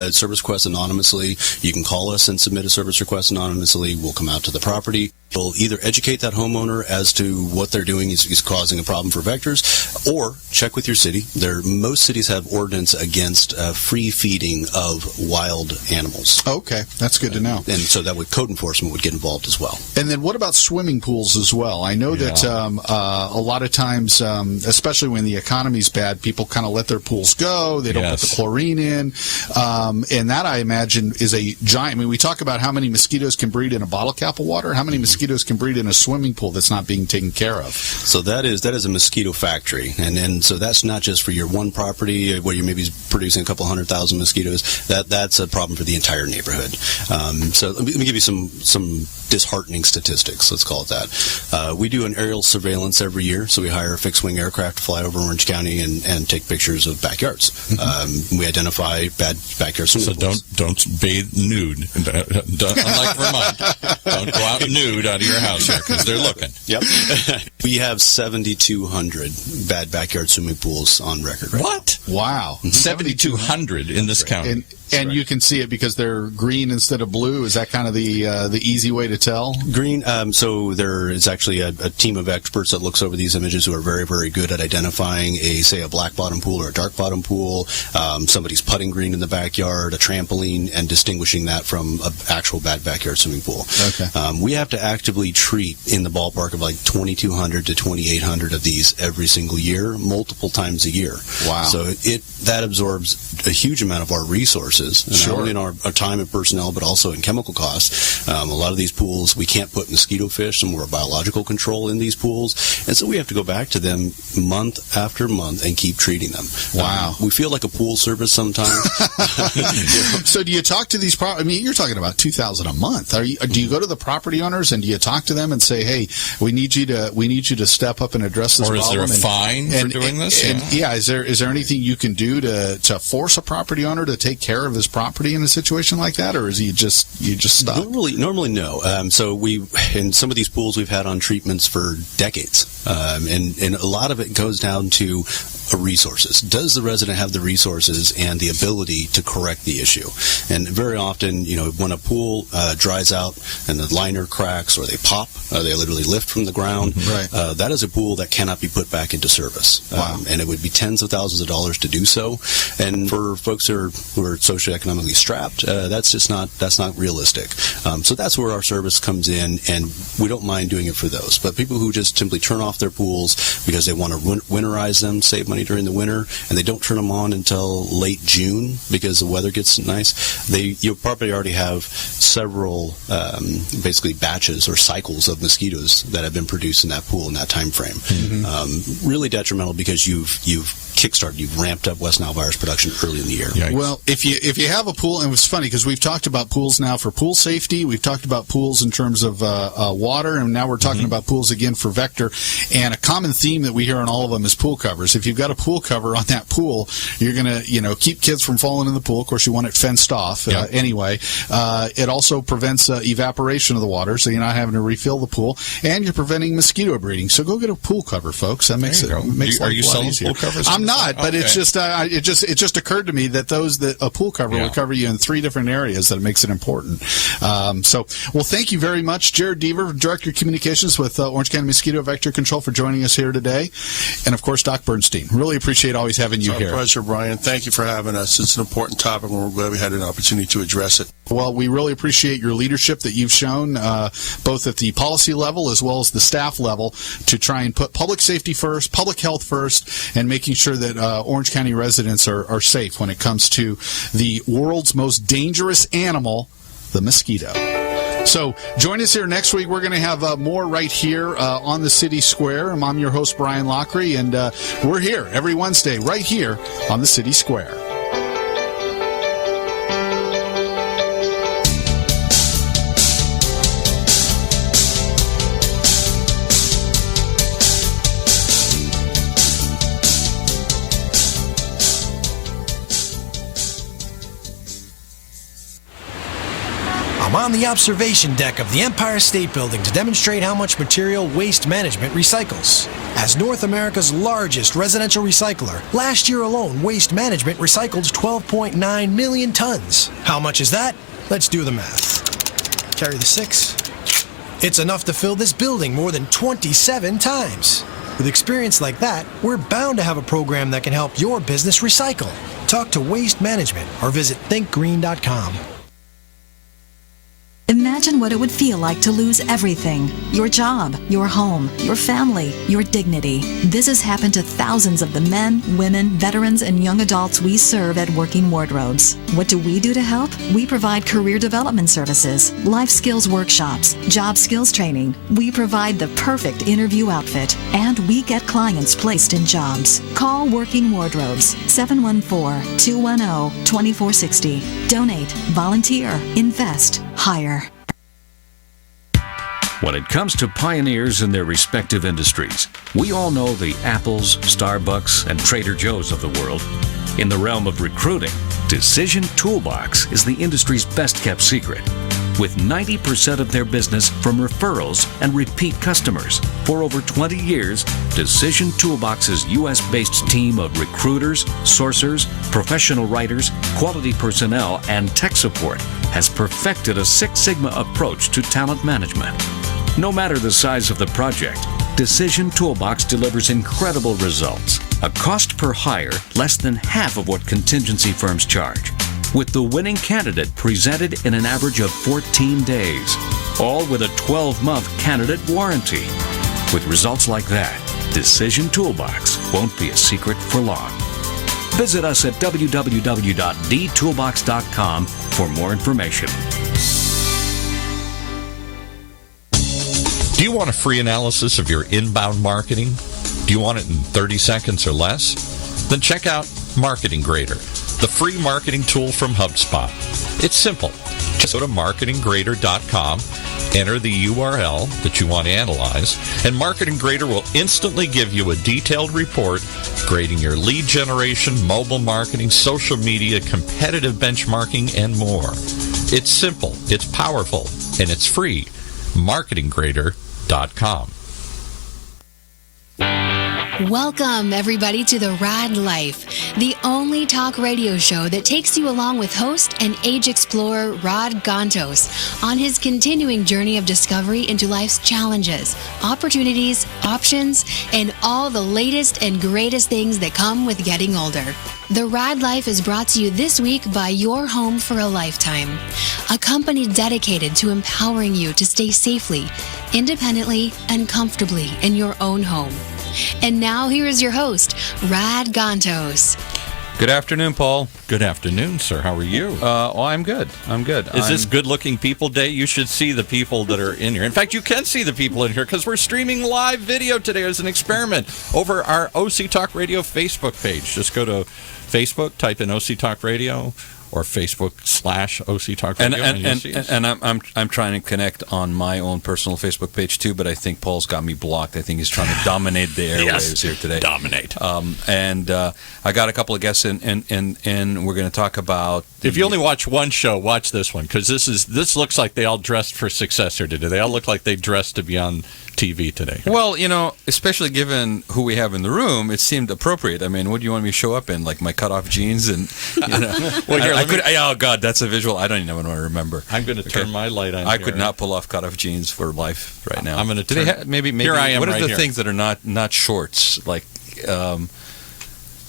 A service request anonymously. You can call us and submit a service request anonymously. We'll come out to the property. We'll either educate that homeowner as to what they're doing is causing a problem for vectors, or check with your city. Most cities have ordinance against free feeding of wild animals. Okay, that's good to know. And so that code enforcement would get involved as well. And then what about swimming pools as well? I know that a lot of times, especially when the economy's bad, people kind of let their pools go. They don't put the chlorine in. And that, I imagine, is a giant. I mean, we talk about how many mosquitoes can breed in a bottle cap of water. How many mosquitoes can breed in a swimming pool that's not being taken care of? So that is a mosquito factory. And so that's not just for your one property where you maybe producing a couple 100,000 mosquitoes. That's a problem for the entire neighborhood. So let me give you some disheartening statistics, let's call it that. We do an aerial surveillance every year, so we hire a fixed-wing aircraft to fly over Orange County and take pictures of backyards. We identify bad backyard swimming pools. So don't bathe nude. Unlike Vermont, don't go out nude out of your house here because they're looking. Yep. We have 7,200 bad backyard swimming pools on record. Right What? now. Wow. 7,200 in this county. And you can see it because they're green instead of blue. Is that kind of the easy way to tell? Green. So there is actually a team of experts that looks over these images who are very, very good at identifying a black bottom pool or a dark bottom pool, somebody's putting green in the backyard, a trampoline, and distinguishing that from an actual bad backyard swimming pool. Okay. We have to actively treat in the ballpark of like 2,200 to 2,800 of these every single year, multiple times a year. Wow. So that absorbs a huge amount of our resources. Not only in our time and personnel, but also in chemical costs. A lot of these pools, we can't put mosquito fish, some more biological control in these pools, and so we have to go back to them month after month and keep treating them. Wow. We feel like a pool service sometimes. So do you talk to these you're talking about $2,000 a month. Do you go to the property owners and do you talk to them and say, hey, we need you to step up and address this problem? Or is there a fine for doing this? Is there anything you can do to force a property owner to take care of his property in a situation like that, or is you just stuck? Normally no. So in some of these pools we've had on treatments for decades, and a lot of it goes down to resources. Does the resident have the resources and the ability to correct the issue? And very often, when a pool dries out and the liner cracks or they pop, they literally lift from the ground, right. That is a pool that cannot be put back into service. Wow. And it would be tens of thousands of dollars to do so. And for folks who are socioeconomically strapped, that's not realistic. So that's where our service comes in, and we don't mind doing it for those. But people who just simply turn off their pools because they want to winterize them, save money during the winter, and they don't turn them on until late June because the weather gets nice, you'll probably already have several basically batches or cycles of mosquitoes that have been produced in that pool in that time frame. Mm-hmm. Really detrimental because you've ramped up West Nile virus production early in the year. Yikes. Well, if you have a pool, and it's funny because we've talked about pools now for pool safety, we've talked about pools in terms of water, and now we're talking about pools again for vector. And a common theme that we hear on all of them is pool covers. If you've got a pool cover on that pool, you're going to keep kids from falling in the pool. Of course, you want it fenced off anyway. It also prevents evaporation of the water, so you're not having to refill the pool, and you're preventing mosquito breeding. So go get a pool cover, folks. That makes it makes Are you life a lot selling easier. pool covers? I'm not, but Okay. it's just it just occurred to me that a pool cover would cover you in 3 different areas. That makes it important. Well, thank you very much, Jared Deaver, Director of Communications with Orange County Mosquito Vector Control, for joining us here today, and of course, Doc Bernstein. Really appreciate always having you here. It's our pleasure, Brian. Thank you for having us. It's an important topic, and we're glad we had an opportunity to address it. Well, we really appreciate your leadership that you've shown, both at the policy level as well as the staff level, to try and put public safety first, public health first, and making sure that Orange County residents are safe when it comes to the world's most dangerous animal, the mosquito. So join us here next week. We're going to have more right here on the City Square. I'm your host, Brian Lockery, and we're here every Wednesday right here on the City Square. I'm on the observation deck of the Empire State Building to demonstrate how much material Waste Management recycles. As North America's largest residential recycler, last year alone, Waste Management recycled 12.9 million tons. How much is that? Let's do the math. Carry the 6. It's enough to fill this building more than 27 times. With experience like that, we're bound to have a program that can help your business recycle. Talk to Waste Management or visit thinkgreen.com. Imagine what it would feel like to lose everything. Your job, your home, your family, your dignity. This has happened to thousands of the men, women, veterans, and young adults we serve at Working Wardrobes. What do we do to help? We provide career development services, life skills workshops, job skills training. We provide the perfect interview outfit, and we get clients placed in jobs. Call Working Wardrobes, 714-210-2460. Donate, volunteer, invest, hire. When it comes to pioneers in their respective industries, we all know the Apples, Starbucks, and Trader Joe's of the world. In the realm of recruiting, Decision Toolbox is the industry's best-kept secret, with 90% of their business from referrals and repeat customers. For over 20 years, Decision Toolbox's U.S.-based team of recruiters, sourcers, professional writers, quality personnel, and tech support has perfected a Six Sigma approach to talent management. No matter the size of the project, Decision Toolbox delivers incredible results. A cost per hire less than half of what contingency firms charge, with the winning candidate presented in an average of 14 days, all with a 12-month candidate warranty. With results like that, Decision Toolbox won't be a secret for long. Visit us at www.dtoolbox.com for more information. Do you want a free analysis of your inbound marketing? Do you want it in 30 seconds or less? Then check out Marketing Grader, the free marketing tool from HubSpot. It's simple. Just go to marketinggrader.com, enter the URL that you want to analyze, and Marketing Grader will instantly give you a detailed report grading your lead generation, mobile marketing, social media, competitive benchmarking, and more. It's simple, it's powerful, and it's free. marketinggrader.com. Welcome, everybody, to the Raad Life, the only talk radio show that takes you along with host and age explorer Raad Ghantous on his continuing journey of discovery into life's challenges, opportunities, options, and all the latest and greatest things that come with getting older. The Raad Life is brought to you this week by Your Home for a Lifetime, a company dedicated to empowering you to stay safely, independently, and comfortably in your own home. And now here is your host, Raad Ghantous. Good afternoon, Paul. Good afternoon, sir. How are you? I'm good. Is this Good-Looking People Day? You should see the people that are in here. In fact, you can see the people in here because we're streaming live video today as an experiment over our OC Talk Radio Facebook page. Just go to Facebook, type in OC Talk Radio, or Facebook/OC Talk Radio. And I'm trying to connect on my own personal Facebook page too, but I think Paul's got me blocked. I think he's trying to dominate the airwaves here today. Dominate. And I got a couple of guests in, and we're going to talk about. If you only watch one show, watch this one, because this looks like they all dressed for success here today. They all look like they dressed to be on TV today. Well, especially given who we have in the room, it seemed appropriate. I mean, what do you want me to show up in? Like my cutoff jeans and Well, here, oh God, that's a visual I don't even want to remember. I'm going to turn my light on. I could not pull off cutoff jeans for life right now. I'm going to turn. Do they maybe Here I am. What are right the here. things that are not shorts like?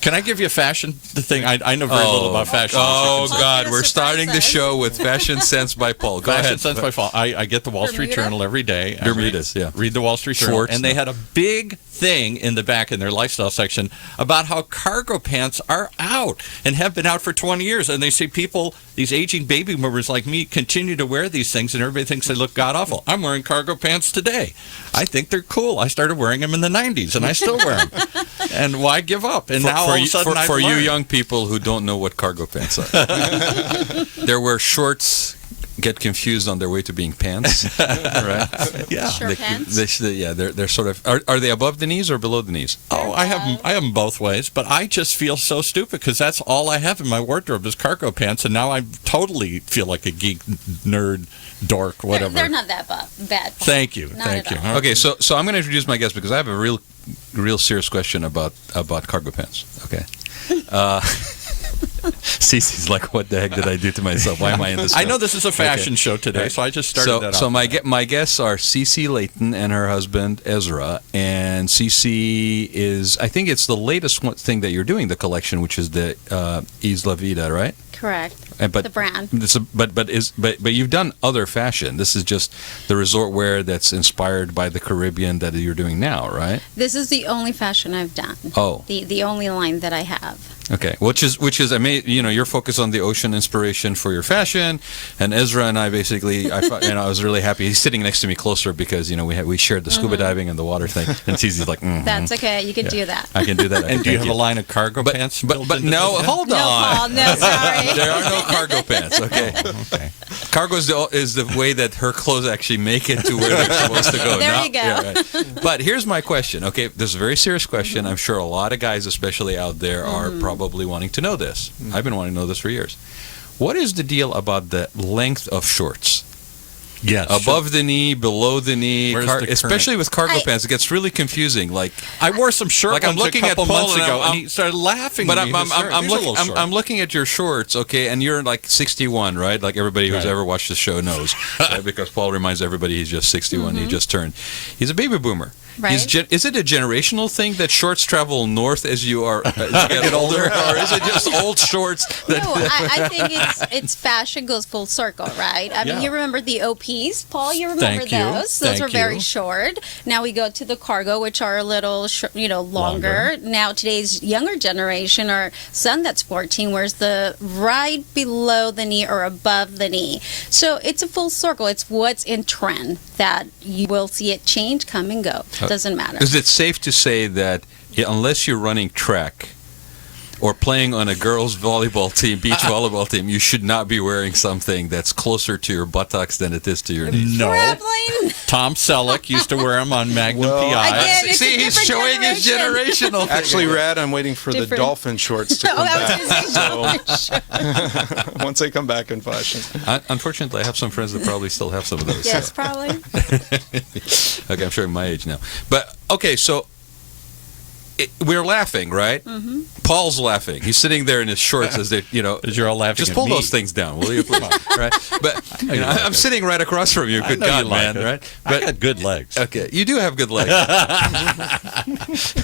Can I give you a fashion thing? I know very little about fashion. Oh God, we're starting the show with Fashion Sense by Paul. Go Fashion ahead. Sense by Paul. I get the Wall Street Journal every day. Bermudas, yeah. Read the Wall Street Journal. Shorts, and they had a big thing in the back in their lifestyle section about how cargo pants are out and have been out for 20 years. And they say people, these aging baby boomers like me, continue to wear these things, and everybody thinks they look god-awful. I'm wearing cargo pants today. I think they're cool. I started wearing them in the 90s, and I still wear them. And why give up? And now all of a sudden I've for you learned. young people who don't know what cargo pants are, there were shorts get confused on their way to being pants, right? Yeah. Short pants? They're sort of. Are they above the knees or below the knees? Oh, I have them both ways, but I just feel so stupid because that's all I have in my wardrobe is cargo pants, and now I totally feel like a geek, nerd, dork, whatever. They're not that bad. Thank you, Not thank at you. all. Okay, so I'm going to introduce my guest because I have a real serious question about cargo pants. Okay. Cece's like, what the heck did I do to myself? Why am I in this? I know this is a fashion show today, Right. so I just started that off. So my guests are Cece Layton and her husband Ezra, and Cece is, I think it's the latest thing that you're doing, the collection, which is the Isla Vida, right? Correct. But The brand. But you've done other fashion. This is just the resort wear that's inspired by the Caribbean that you're doing now, right? This is the only fashion I've done. Oh. The only line that I have. Okay, which is amazing. You know, you're focused on the ocean inspiration for your fashion, and Ezra and I basically, I was really happy. He's sitting next to me closer because we shared the scuba diving and the water thing, and Cece's like, That's okay. You can do that. I can do that. And do you have a line of cargo pants? But no, hold No, on. Paul. No, sorry. There are no cargo pants. Okay. Okay. Cargo is the way that her clothes actually make it to where they're supposed to go. There you go. Yeah, right. But here's my question. Okay, this is a very serious question. I'm sure a lot of guys, especially out there, are probably wanting to know this. I've been wanting to know this for years. What is the deal about the length of shorts? Yes. Above the knee, below the knee, Where's the current? especially with cargo pants, it gets really confusing. Like I wore some shirt Like, I'm ones looking a at couple Paul months and ago, I'm- and he started laughing. But at me. I'm looking at your shorts, okay, and you're like 61, right? Like everybody who's Right. ever watched the show knows, right? Because Paul reminds everybody he's just 61. He just turned. He's a baby boomer. Right. Is it a generational thing that shorts travel north as you get older, or is it just old shorts? That, No, I think it's fashion goes full circle, right? I mean, Yeah. you remember the OPs, Paul? You remember Thank you. those? Those Thank were very you. short. Now we go to the cargo, which are a little, longer. Now today's younger generation, our son that's 14, wears the right below the knee or above the knee. So it's a full circle. It's what's in trend that you will see it change, come and go. Doesn't matter. Is it safe to say that unless you're running track or playing on a girls' volleyball team, beach volleyball team, you should not be wearing something that's closer to your buttocks than it is to your knees? No. Traveling. Tom Selleck used to wear them on Magnum Well, PI. Again, it's a See, he's different showing his generation. generational thing. Actually, Rad, I'm waiting for Different. the dolphin shorts to come I back. was gonna say So once they come back in fashion. Unfortunately, I have some friends that probably still have some of those. Yes, probably. Okay, I'm showing my age now. But, okay, so we're laughing, right? Mm-hmm. Paul's laughing. He's sitting there in his shorts as they, As you're all laughing just at pull me. those things down, will you? Right? But I'm sitting right across from you. I Good know God, you like man, it. right? I got good legs. Okay, you do have good legs.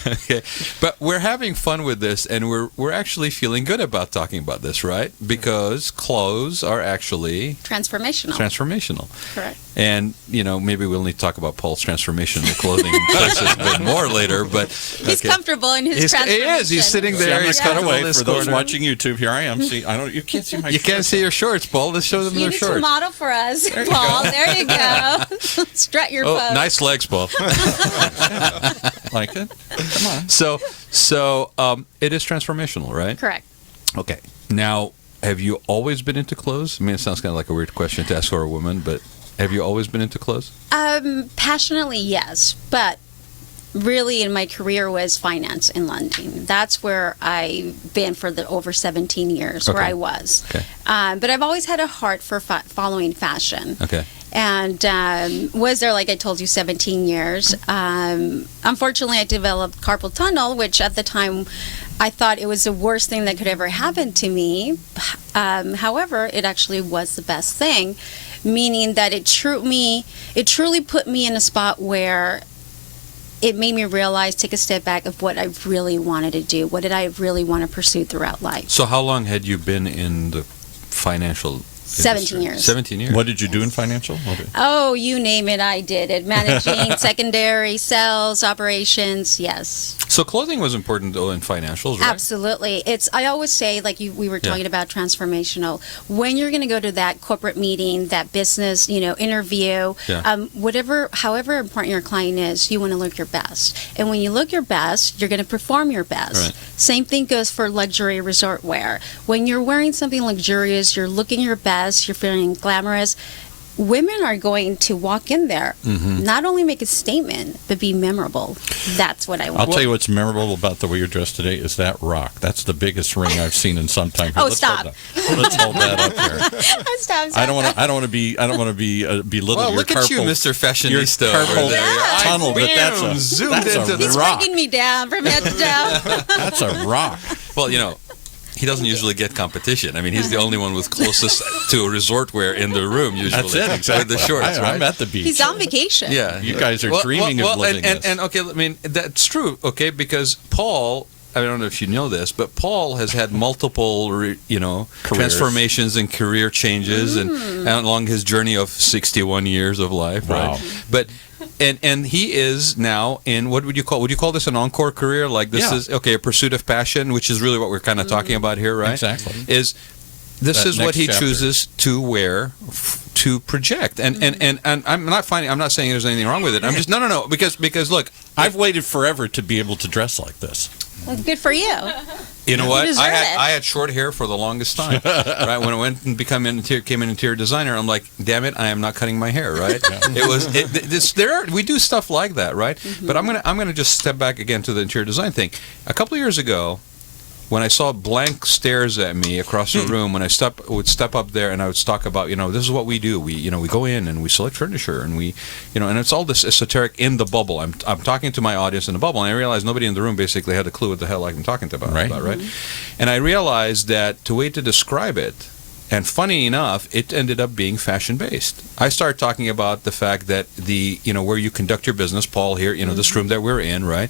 Okay, but we're having fun with this, and we're actually feeling good about talking about this, right? Because clothes are actually transformational. Correct. And maybe we'll need to talk about Paul's transformational clothing choices a bit more later. But He's comfortable in his transformation. He is. He's sitting See, there. I'm He's gonna cut comfortable in away this for those corner. watching YouTube. Here I am. See, you can't see my. You can't shorts. see your shorts, Paul. Let's show them You their need to shorts. model for us, Paul. There you go. Strut your Oh, pose. nice legs, Paul. Like it? Come on. So it is transformational, right? Correct. Okay. Now, have you always been into clothes? I mean, it sounds kind of like a weird question to ask for a woman, but have you always been into clothes? Passionately, yes, but really in my career was finance in London. That's where I've been for the over 17 years, where Okay. I was. Okay. But I've always had a heart for following fashion. Okay. And was there, like I told you, 17 years. Unfortunately, I developed carpal tunnel, which at the time I thought it was the worst thing that could ever happen to me. However, it actually was the best thing, meaning that it truly put me in a spot where it made me realize, take a step back of what I really wanted to do. What did I really want to pursue throughout life? So how long had you been in the financial 17 industry? years. 17 years. What did you do in financial? Okay. Oh, you name it, I did it. Managing secondary sales, operations, yes. So clothing was important though in financials, right? Absolutely. I always say, like we were talking about transformational, when you're going to go to that corporate meeting, that business, interview, however important your client is, you want to look your best. And when you look your best, you're going to perform your best. Right. Same thing goes for luxury resort wear. When you're wearing something luxurious, you're looking your best. best, you're feeling glamorous, women are going to walk in there, not only make a statement, but be memorable. That's what I want. I'll tell you what's memorable about the way you're dressed today is that rock. That's the biggest ring I've seen in some time. Here, Oh, let's stop. Let's hold that up here. Stop. I don't want to be belittle Well, your look at you, Mr. Fashionista. Your carpal over there. tunnel, but Bam, zoomed that's into a the He's rock. breaking me down from head to toe. That's a rock. Well, he doesn't usually get competition. I mean, he's the only one with closest to resort wear in the room usually. That's it, exactly. With the shorts, right? I'm at the beach. He's on vacation. Yeah, You guys are dreaming of living this. And okay, I mean that's true. Okay, because Paul, I don't know if you know this, but Paul has had multiple, transformations and career changes, and along his journey of 61 years of life, Wow. right? But and he is now in, what would you call this an encore career? Like this is a pursuit of passion, which is really what we're kind of talking about here, right? Exactly. This That is what next he chapter. chooses to wear to project, and I'm not saying there's anything wrong with it. I'm just no because look, I've waited forever to be able to dress like this. Well, good for you. you know what, You deserve it. I had short hair for the longest time, right? When I went and came in interior designer, I'm like, damn it, I am not cutting my hair, right? We do stuff like that, right? But I'm gonna just step back again to the interior design thing. A couple of years ago, when I saw blank stares at me across the room, when I would step up there and I would talk about, this is what we do. We go in and we select furniture and we, and it's all this esoteric in the bubble. I'm talking to my audience in the bubble, and I realized nobody in the room basically had a clue what the hell I'm talking about, right? And I realized that the way to describe it, and funny enough, it ended up being fashion-based. I started talking about the fact that where you conduct your business, Paul here, this room that we're in, right,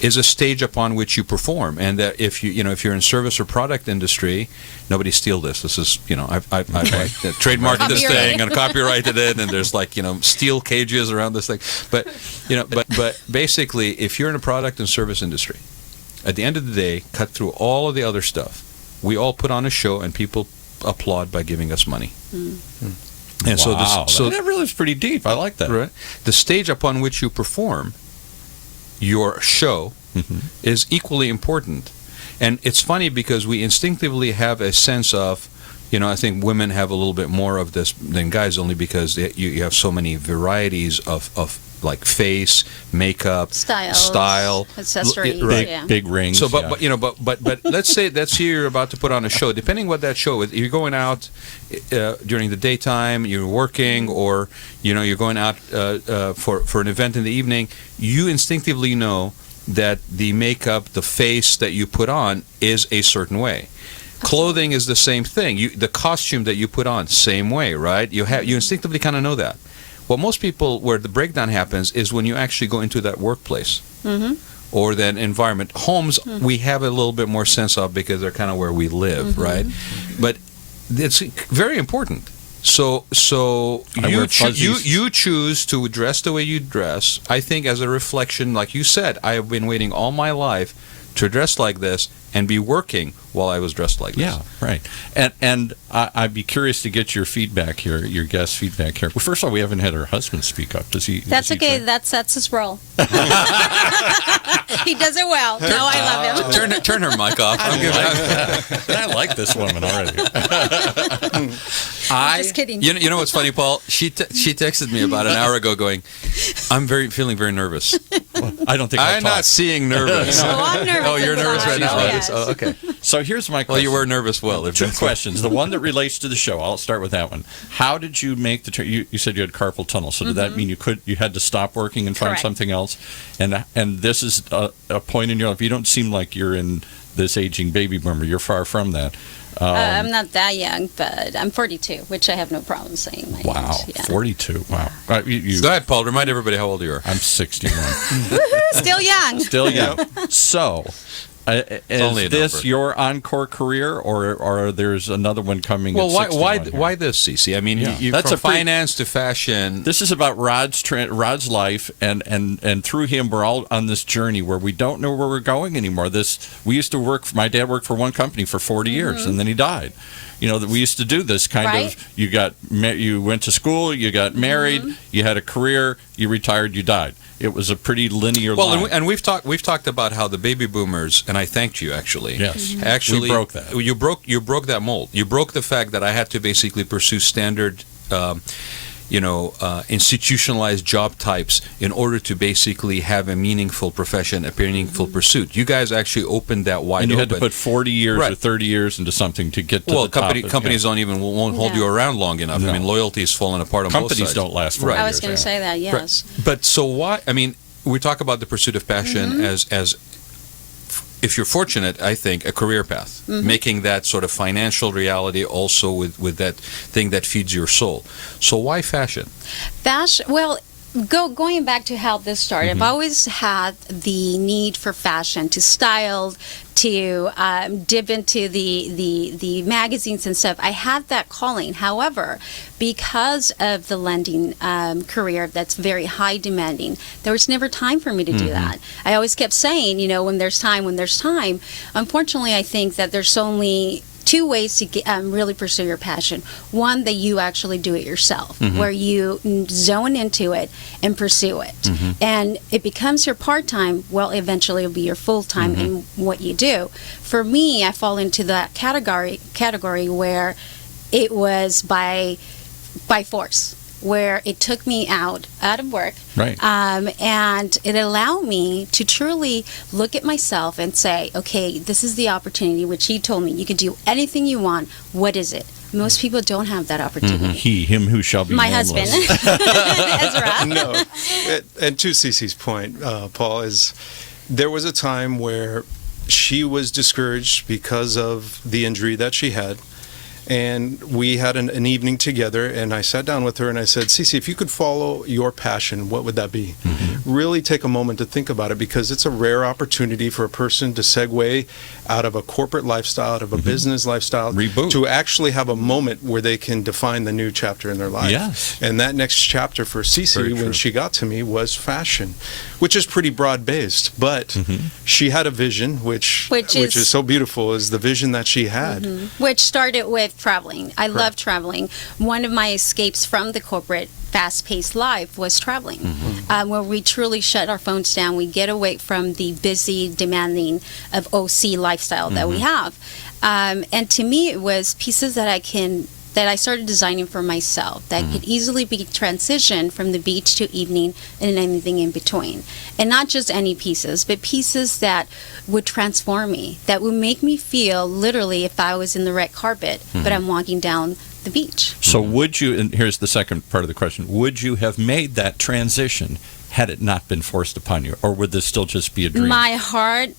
is a stage upon which you perform, and that if you're in service or product industry, nobody steal this. This is, I've trademarked this thing and copyrighted it, and there's steel cages around this thing. But basically, if you're in a product and service industry, at the end of the day, cut through all of the other stuff, we all put on a show, and people applaud by giving us money. And so that really is pretty deep. I like that. Right. The stage upon which you perform your show is equally important. And it's funny because we instinctively have a sense of, I think women have a little bit more of this than guys, only because you have so many varieties of like face, makeup, style, accessories, big rings. So, but let's say you're about to put on a show. Depending what that show is, if you're going out during the daytime, you're working, or you're going out for an event in the evening, you instinctively know that the makeup, the face that you put on is a certain way. Clothing is the same thing. The costume that you put on, same way, right? You instinctively kind of know that. Well, most people, where the breakdown happens is when you actually go into that workplace or that environment. Homes, we have a little bit more sense of because they're kind of where we live, right? But it's very important. So you choose to dress the way you dress, I think, as a reflection, like you said, I have been waiting all my life to dress like this and be working while I was dressed like this. Yeah, right. And I'd be curious to get your feedback here, your guest feedback here. Well, first of all, we haven't had her husband speak up. Does he? That's okay. That's his role. He does it well. No, I love him. Turn her mic off. I like this woman already. Just kidding. You know what's funny, Paul? She texted me about an hour ago going, I'm feeling very nervous. Well, I don't think I'm not seeing nervous. Oh, I'm nervous. Oh, you're nervous right now? Yes. Oh, okay. So here's my question. Well, you were nervous. Well, Two questions. The one that relates to the show. I'll start with that one. How did you make the you said you had carpal tunnel. So did that mean you had to stop working and find Correct. something else? And this is a point in your life. You don't seem like you're in this aging baby boomer. You're far from that. I'm not that young, but I'm 42, which I have no problem saying my Wow, age. Yeah. 42. Wow. Go ahead, Paul. Remind everybody how old you are. I'm 61. Woohoo, still young. Still young. So, only a is this number. your encore career, or there's another one coming? Well, at 61 why this, Cece? I mean, you That's from a pretty- finance to fashion. This is about Raad's life, and through him, we're all on this journey where we don't know where we're going anymore. We used to work. My dad worked for one company for 40 years, and then he died. that we used to do this kind of. You went to school, you got married, you had a career, you retired, you died. It was a pretty linear line. Well, and we've talked about how the baby boomers, and I thanked you actually. Yes, actually, we broke that. You broke that mold. You broke the fact that I had to basically pursue standard, institutionalized job types in order to basically have a meaningful profession, a meaningful pursuit. You guys actually opened that wide and you open. had to put 40 years or 30 years into something to get to the top. Companies won't hold you around long enough. No. I mean, loyalty is falling apart on both sides. Companies don't last 4 years. I was going to say that, yes. But so why? I mean, we talk about the pursuit of passion as if you're fortunate, I think, a career path, making that sort of financial reality also with that thing that feeds your soul. So why fashion? Fashion, well, going back to how this started, I've always had the need for fashion, to style, to dip into the magazines and stuff. I had that calling. However, because of the lending career that's very high demanding, there was never time for me to do that. I always kept saying, when there's time. Unfortunately, I think that there's only two ways to really pursue your passion. One, that you actually do it yourself, where you zone into it and pursue it. And it becomes your part-time, well, eventually it'll be your full-time in what you do. For me, I fall into that category where it was by force, where it took me out of work, right? And it allowed me to truly look at myself and say, okay, this is the opportunity, which he told me, you can do anything you want. What is it? Most people don't have that opportunity. Him who shall be my nameless. husband. Ezra. No, and to Cece's point, Paul, is there was a time where she was discouraged because of the injury that she had. And we had an evening together, and I sat down with her and I said, Cece, if you could follow your passion, what would that be? Really take a moment to think about it, because it's a rare opportunity for a person to segue out of a corporate lifestyle, out of a business lifestyle, reboot, to actually have a moment where they can define the new chapter in their life. Yes. And that next chapter for Cece, when she got to me, was fashion, which is pretty broad-based, but she had a vision, which is so beautiful, is the vision that she had. Which started with traveling. I love traveling. One of my escapes from the corporate fast-paced life was traveling, where we truly shut our phones down. We get away from the busy, demanding of OC lifestyle that we have. And to me, it was pieces that I started designing for myself that could easily be transitioned from the beach to evening and anything in between. And not just any pieces, but pieces that would transform me, that would make me feel literally if I was in the red carpet, but I'm walking down the beach. So would you, and here's the second part of the question, would you have made that transition had it not been forced upon you? Or would this still just be a dream? My heart,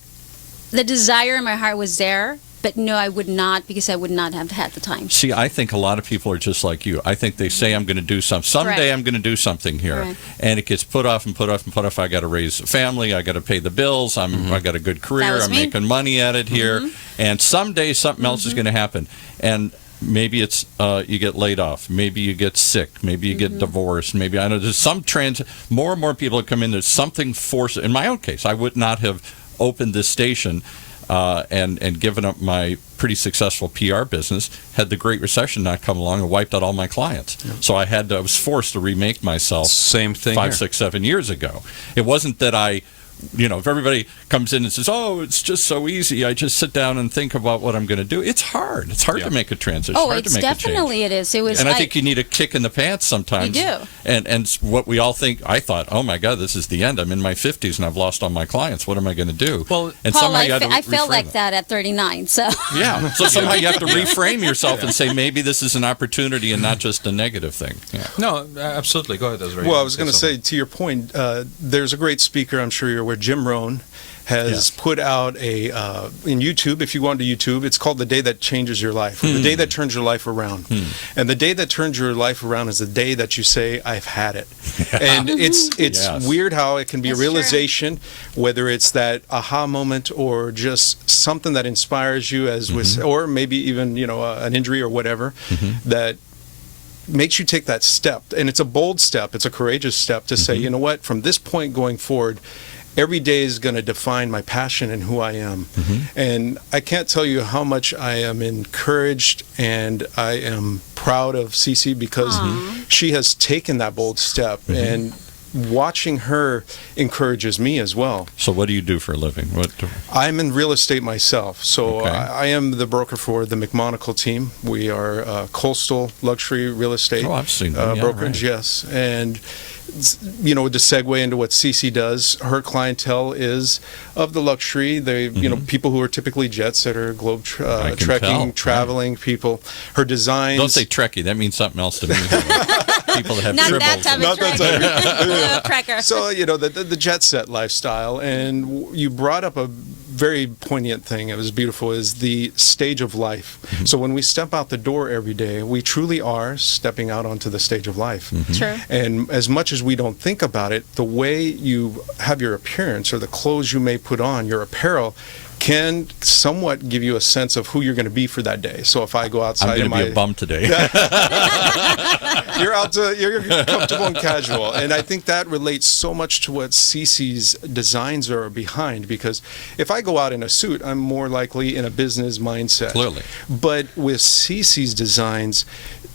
the desire in my heart was there. But no, I would not, because I would not have had the time. See, I think a lot of people are just like you. I think they say, I'm going to do something. Someday I'm going to do something here. Right. And it gets put off and put off and put off. I got to raise a family. I got to pay the bills. I got a good career. I'm making money at it here. And someday something else is going to happen. And maybe it's you get laid off. Maybe you get sick. Maybe you get divorced. Maybe, I know, there's some more and more people that come in. There's something forced. In my own case, I would not have opened this station and given up my pretty successful PR business had the Great Recession not come along and wiped out all my clients. So I was forced to remake myself. Same thing 5, 6, 7 years ago. It wasn't that if everybody comes in and says, oh, it's just so easy, I just sit down and think about what I'm going to do. It's hard. It's hard to make a transition. Oh, hard it's to make definitely a change. It is. It was. And I think you need a kick in the pants sometimes. You do. And what we all think, I thought, oh my God, this is the end. I'm in my 50s and I've lost all my clients. What am I going to do? Well, and Paul, somehow you had to I felt like it. that at 39. So yeah. So somehow you have to reframe yourself and say maybe this is an opportunity and not just a negative thing. Yeah. No, absolutely. Go ahead, Ezra. Well, I was going to say, to your point, there's a great speaker, I'm sure you're aware, Jim Rohn, has put out in YouTube, if you go onto YouTube, it's called The Day That Changes Your Life, or The Day That Turns Your Life Around. And the day that turns your life around is the day that you say, I've had it. And it's weird how it can be a realization, whether it's that aha moment or just something that inspires you, or maybe even an injury or whatever, that makes you take that step. And it's a bold step, it's a courageous step to say, you know what, from this point going forward, every day is going to define my passion and who I am. And I can't tell you how much I am encouraged and I am proud of Cece because she has taken that bold step, and watching her encourages me as well. So what do you do for a living? I'm in real estate myself. So Okay. I am the broker for the McMonagle team. We are coastal luxury real estate Oh, I've seen them. Yeah, brokerage, right. yes. And, you know, to segue into what Cece does, her clientele is of the luxury. They, you know, people who are typically jet setter, globe I can trekking, tell. traveling people. Her designs. Don't say Trekkie. That means something else to me. People that have Not tribbles. that type of Not that trekker. Trekker. So, you know, the jet set lifestyle, and you brought up a very poignant thing. It was beautiful, is the stage of life. So when we step out the door every day, we truly are stepping out onto the stage of life. True. And as much as we don't think about it, the way you have your appearance or the clothes you may put on, your apparel, can somewhat give you a sense of who you're going to be for that day. So if I go outside, I'm going to be a bum today. you're comfortable and casual, and I think that relates so much to what Cece's designs are behind. Because if I go out in a suit, I'm more likely in a business mindset. Clearly. But with Cece's designs,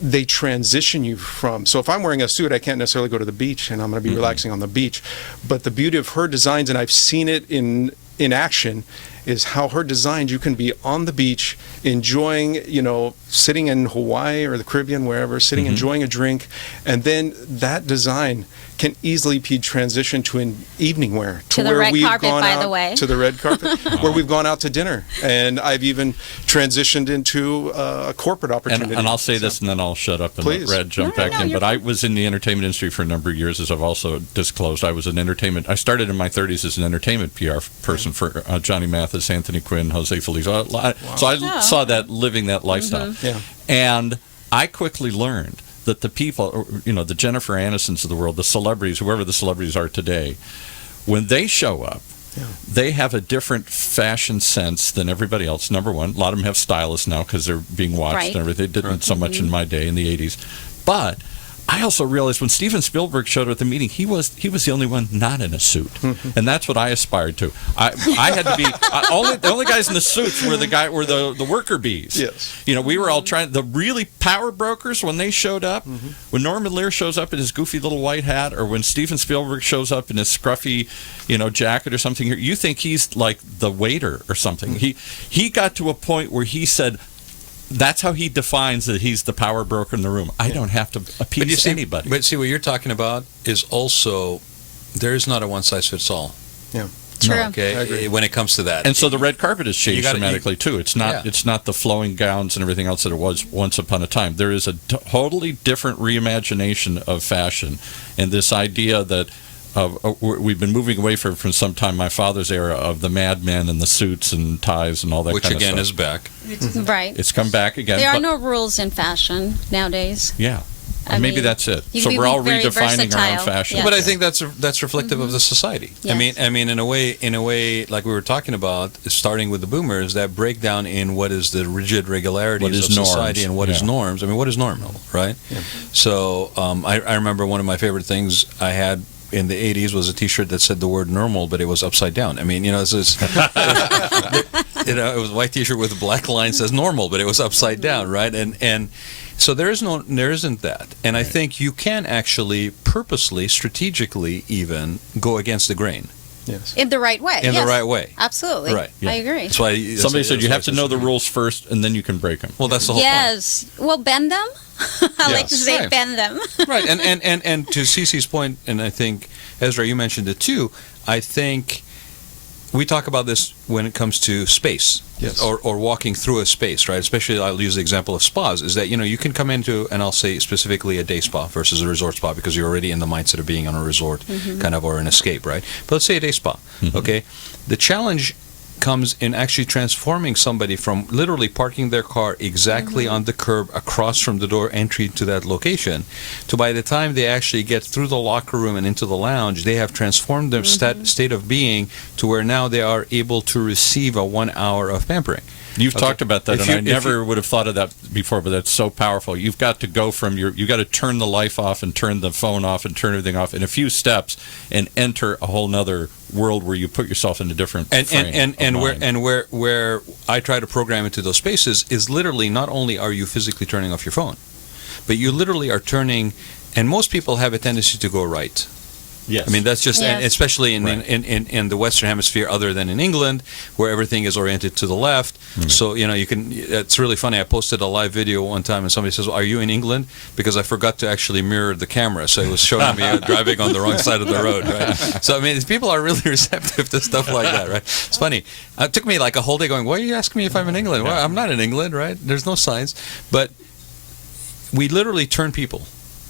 they transition you from. So if I'm wearing a suit, I can't necessarily go to the beach, and I'm going to be relaxing on the beach. But the beauty of her designs, and I've seen it in action, is how her designs, you can be on the beach enjoying, you know, sitting in Hawaii or the Caribbean, wherever, sitting enjoying a drink, and then that design can easily be transitioned to an evening wear. To the where red we've carpet, gone by out the way. To the red carpet, where we've gone out to dinner. And I've even transitioned into a corporate opportunity. And I'll say this, and then I'll shut up and Please. let Red jump back in. But I was in the entertainment industry for a number of years, as I've also disclosed. I started in my 30s as an entertainment PR person for Johnny Mathis, Anthony Quinn, Jose Feliz. So I saw that, living that lifestyle. Yeah. And I quickly learned that the people, you know, the Jennifer Aniston's of the world, the celebrities, whoever the celebrities are today, when they show up, they have a different fashion sense than everybody else. Number one, a lot of them have stylists now because they're being watched Right. and everything. They didn't so much in my day in the 80s. But I also realized when Steven Spielberg showed up at the meeting, he was the only one not in a suit, and that's what I aspired to. I had to be the only guys in the suits were the worker bees. Yes. You know, we were all trying. The really power brokers, when they showed up, when Norman Lear shows up in his goofy little white hat, or when Steven Spielberg shows up in his scruffy, you know, jacket or something, you think he's like the waiter or something. He got to a point where he said, that's how he defines that he's the power broker in the room. I don't have to appease anybody. But see, what you're talking about is also, there is not a one-size-fits-all. Yeah. True. Okay, when it comes to that. And so the red carpet has changed gotta- dramatically too. It's not the flowing gowns and everything else that it was once upon a time. There is a totally different reimagination of fashion, and this idea that we've been moving away from some time, my father's era, of the madmen and the suits and ties and all that which kind again of is stuff. back. Right. It's come back again. There are but- no rules in fashion nowadays. Yeah. I Maybe mean, that's it. you So can we're be all very redefining our own versatile. fashion. Yeah. But I think that's reflective of the society. Yes. I mean, in a way, like we were talking about, starting with the boomers, that breakdown in what is the rigid regularities What is of society norms. and what is Yeah. norms. I mean, what is normal, right? So I remember one of my favorite things I had in the 80s was a T-shirt that said the word normal, but it was upside down. I mean, you know, it's just, you know, it was a white T-shirt with a black line says normal, but it was upside down, right? And so there isn't that. And I think you can actually purposely, strategically even go against the grain. Yes. In the right way. In the yes. right way. Absolutely. Right. I agree. That's why Somebody said you have to know the rules first, and then you can break them. Well, that's the whole Yes. Well, bend them. I like to say Right. bend them. point. Right. And to Cece's point, and I think, Ezra, you mentioned it too, I think we talk about this when it comes to space. Yes. Or walking through a space, right? Especially, I'll use the example of spas, is that, you know, you can come into, and I'll say specifically a day spa versus a resort spa, because you're already in the mindset of being on a resort, kind of, or an escape, right? But let's say a day spa, okay? The challenge comes in actually transforming somebody from literally parking their car exactly on the curb across from the door entry to that location, to by the time they actually get through the locker room and into the lounge, they have transformed their state of being to where now they are able to receive a 1 hour of pampering. You've talked about that, If and you- I if never would have thought of that before, but that's so powerful. You've got to go from you've got to turn the life off and turn the phone off and turn everything off in a few steps and enter a whole nother world where you put yourself in a different frame of mind. Where I try to program into those spaces is literally not only are you physically turning off your phone, but you literally are turning, and most people have a tendency to go right. Yes. I mean, that's just, Yes. and especially in, Right. in the Western Hemisphere, other than in England, where everything is oriented to the left. So, you can, it's really funny. I posted a live video one time and somebody says, well, are you in England? Because I forgot to actually mirror the camera. So it was showing me driving on the wrong side of the road, right? So, I mean, people are really receptive to stuff like that, right? It's funny. It took me like a whole day going, why are you asking me if I'm in England? Well, I'm not in England, right? There's no signs. But we literally turn people.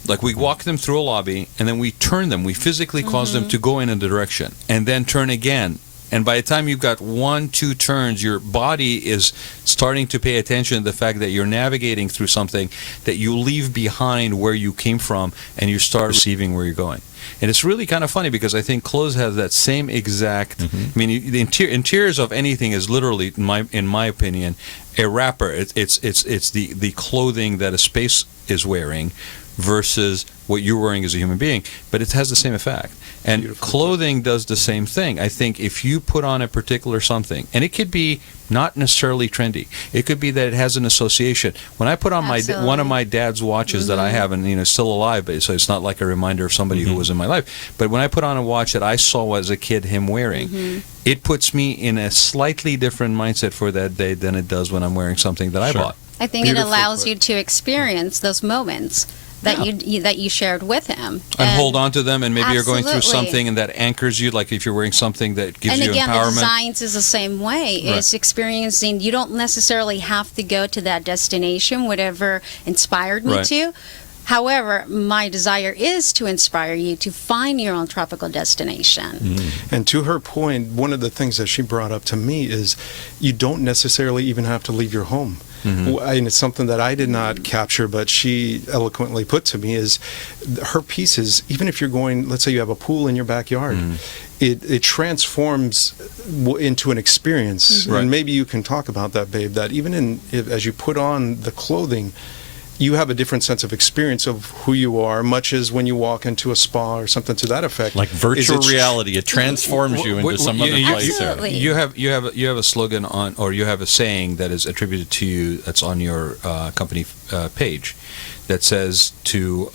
Like we walk them through a lobby, and then we turn them. We physically cause them to go in a direction, and then turn again. And by the time you've got 1-2 turns, your body is starting to pay attention to the fact that you're navigating through something that you leave behind where you came from, and you start receiving where you're going. And it's really kind of funny because I think clothes have that same exact. I mean, the interiors of anything is literally, in my opinion, a wrapper. It's the clothing that a space is wearing versus what you're wearing as a human being, but it has the same effect. And clothing does the same thing. I think if you put on a particular something, and it could be not necessarily trendy, it could be that it has an association. When I put on one of my dad's watches that I have, and still alive, but so it's not like a reminder of somebody who was in my life, but when I put on a watch that I saw as a kid him wearing, it puts me in a slightly different mindset for that day than it does when I'm wearing something that I bought. I think it allows you to experience those moments that you shared with him, and hold on to them, and maybe you're going through Absolutely. something and that anchors you, like if you're wearing something that gives and you again, the empowerment. designs is the same way. It's experiencing. You don't necessarily have to go to that destination, whatever inspired me Right. to. However, my desire is to inspire you to find your own tropical destination. And to her point, one of the things that she brought up to me is you don't necessarily even have to leave your home. And it's something that I did not capture, but she eloquently put to me is her pieces, even if you're going, let's say you have a pool in your backyard, it transforms into an experience. Right. And maybe you can talk about that, babe, that even as you put on the clothing, you have a different sense of experience of who you are, much as when you walk into a spa or something to that effect. Like virtual reality, it transforms you into some other place. Absolutely. You have a slogan on, or you have a saying that is attributed to you that's on your company page that says to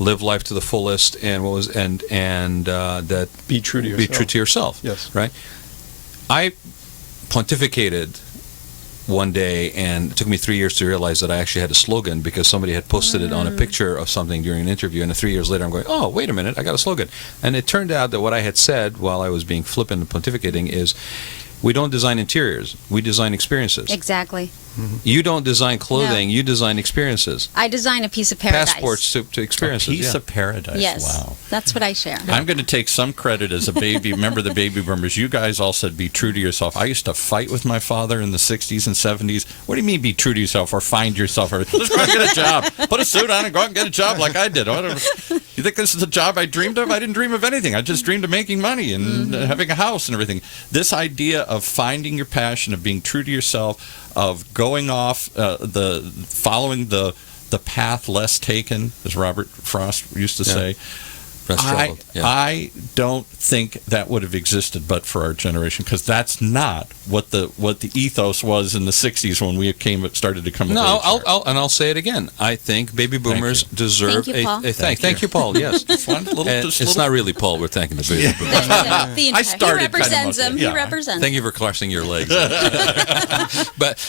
live life to the fullest, and that Be true to yourself. Be true to yourself. Yes. Right. I pontificated one day, and it took me 3 years to realize that I actually had a slogan because somebody had posted it on a picture of something during an interview, and 3 years later I'm going, oh, wait a minute, I got a slogan. And it turned out that what I had said while I was being flippant and pontificating is, we don't design interiors, we design experiences. Exactly. You don't design clothing, you design experiences. I design a piece of paradise. Passports to experiences. Piece of paradise. Yes. Wow. That's what I share. I'm going to take some credit as a baby. Remember the baby boomers? You guys all said be true to yourself. I used to fight with my father in the 60s and 70s. What do you mean be true to yourself or find yourself? Or let's go out and get a job. Put a suit on and go out and get a job like I did. You think this is a job I dreamed of? I didn't dream of anything. I just dreamed of making money and having a house and everything. This idea of finding your passion, of being true to yourself, of going off following the path less taken, as Robert Frost used to say. I don't think that would have existed but for our generation, because that's not what the ethos was in the 60s when we started to come. No, I'll say it again. I think baby boomers deserve Thank you, Paul. Thank you, Paul. Yes, it's not really Paul. We're thanking the baby boomers. I started he represents kind of him. yeah. He represents. Thank you for crossing your legs. But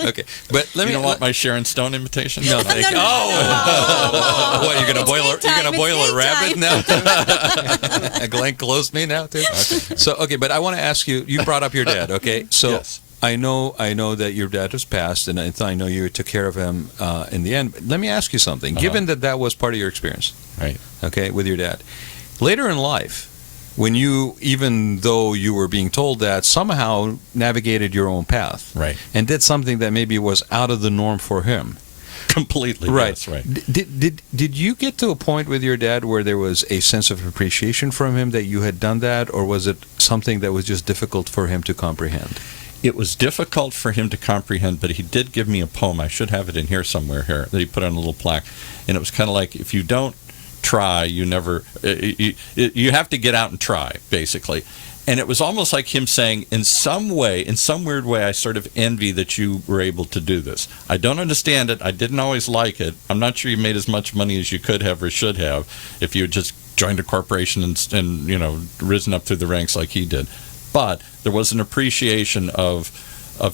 okay, but let me. You don't want my Sharon Stone invitation? No, thank you. What, you're gonna boil a rabbit now? Glenn closed me now too. Okay. So but I want to ask you. You brought up your dad. Okay, so Yes. I know that your dad has passed, and I know you took care of him in the end. Let me ask you something. Given that was part of your experience, Right. okay, with your dad, later in life, when you, even though you were being told that, somehow navigated your own path, Right. and did something that maybe was out of the norm for him. Completely. Right. Yes, right. Did you get to a point with your dad where there was a sense of appreciation from him that you had done that, or was it something that was just difficult for him to comprehend? It was difficult for him to comprehend, but he did give me a poem. I should have it in here somewhere here that he put on a little plaque, and it was kind of like, if you don't try, you never. You have to get out and try, basically. And it was almost like him saying, in some way, in some weird way, I sort of envy that you were able to do this. I don't understand it. I didn't always like it. I'm not sure you made as much money as you could have or should have if you had just joined a corporation and risen up through the ranks like he did. But there was an appreciation of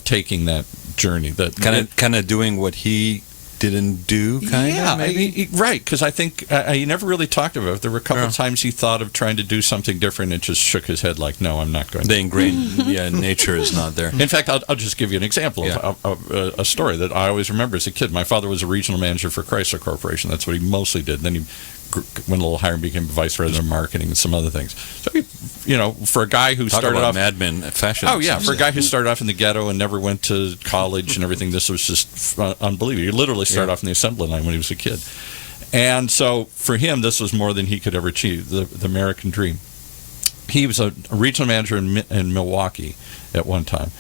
taking that journey. That kind of doing what he didn't do, maybe? Right, because I think he never really talked about it. There were a couple of times he thought of trying to do something different and just shook his head like, no, I'm not going to. The ingrained nature is not there. In fact, I'll just give you an example of a story that I always remember as a kid. My father was a regional manager for Chrysler Corporation. That's what he mostly did. Then he went a little higher and became vice president of marketing and some other things. So, for a guy who started off Mad Men fashion. Oh yeah, for a guy who started off in the ghetto and never went to college and everything, this was just unbelievable. He literally started off in the assembly line when he was a kid, and so for him, this was more than he could ever achieve. The American dream. He was a regional manager in Milwaukee at one time.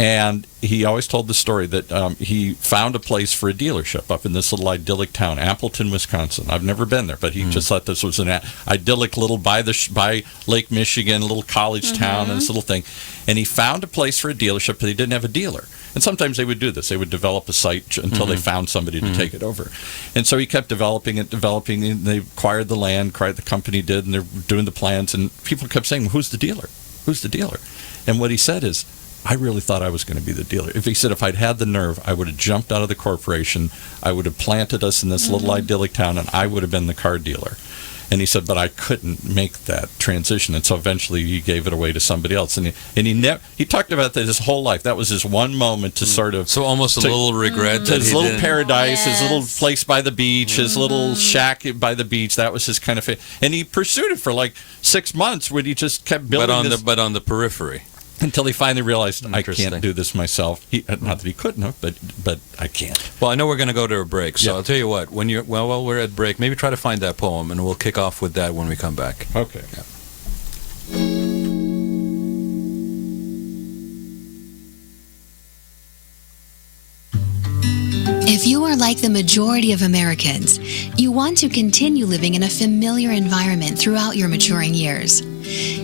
And he always told the story that he found a place for a dealership up in this little idyllic town, Appleton, Wisconsin. I've never been there, but he just thought this was an idyllic little by Lake Michigan, little college town, and this little thing. And he found a place for a dealership, but he didn't have a dealer. And sometimes they would do this. They would develop a site until they found somebody to take it over. And so he kept developing, and they acquired the land, the company did, and they're doing the plans. And people kept saying, well, who's the dealer? Who's the dealer? And what he said is, I really thought I was going to be the dealer. He said if I'd had the nerve, I would have jumped out of the corporation, I would have planted us in this little idyllic town, and I would have been the car dealer. And he said, but I couldn't make that transition, and so eventually he gave it away to somebody else. And he talked about that his whole life. That was his one moment to sort of... So almost a little regret. His little paradise, his little place by the beach, his little shack by the beach, that was his kind of... And he pursued it for like 6 months when he just kept building But on the periphery. Until he finally realized, I can't do this myself. Not that he couldn't have, but I can't. Well, I know we're going to go to a break, so I'll tell you what. While we're at break, maybe try to find that poem, and we'll kick off with that when we come back. Okay. Yeah. If you are like the majority of Americans, you want to continue living in a familiar environment throughout your maturing years.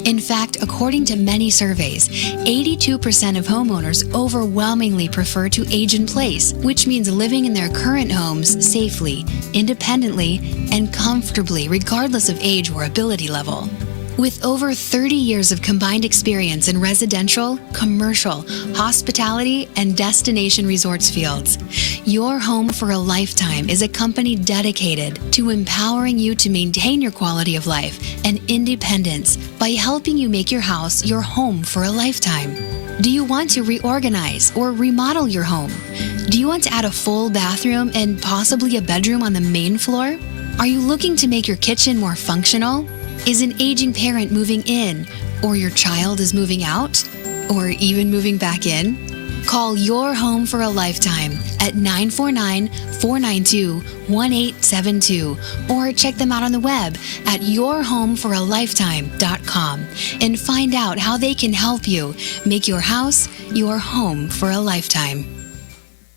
In fact, according to many surveys, 82% of homeowners overwhelmingly prefer to age in place, which means living in their current homes safely, independently, and comfortably, regardless of age or ability level. With over 30 years of combined experience in residential, commercial, hospitality, and destination resorts fields, Your Home for a Lifetime is a company dedicated to empowering you to maintain your quality of life and independence by helping you make your house your home for a lifetime. Do you want to reorganize or remodel your home? Do you want to add a full bathroom and possibly a bedroom on the main floor? Are you looking to make your kitchen more functional? Is an aging parent moving in, or your child is moving out, or even moving back in? Call Your Home for a Lifetime at 949-492-1872 or check them out on the web at yourhomeforalifetime.com and find out how they can help you make your house your home for a lifetime.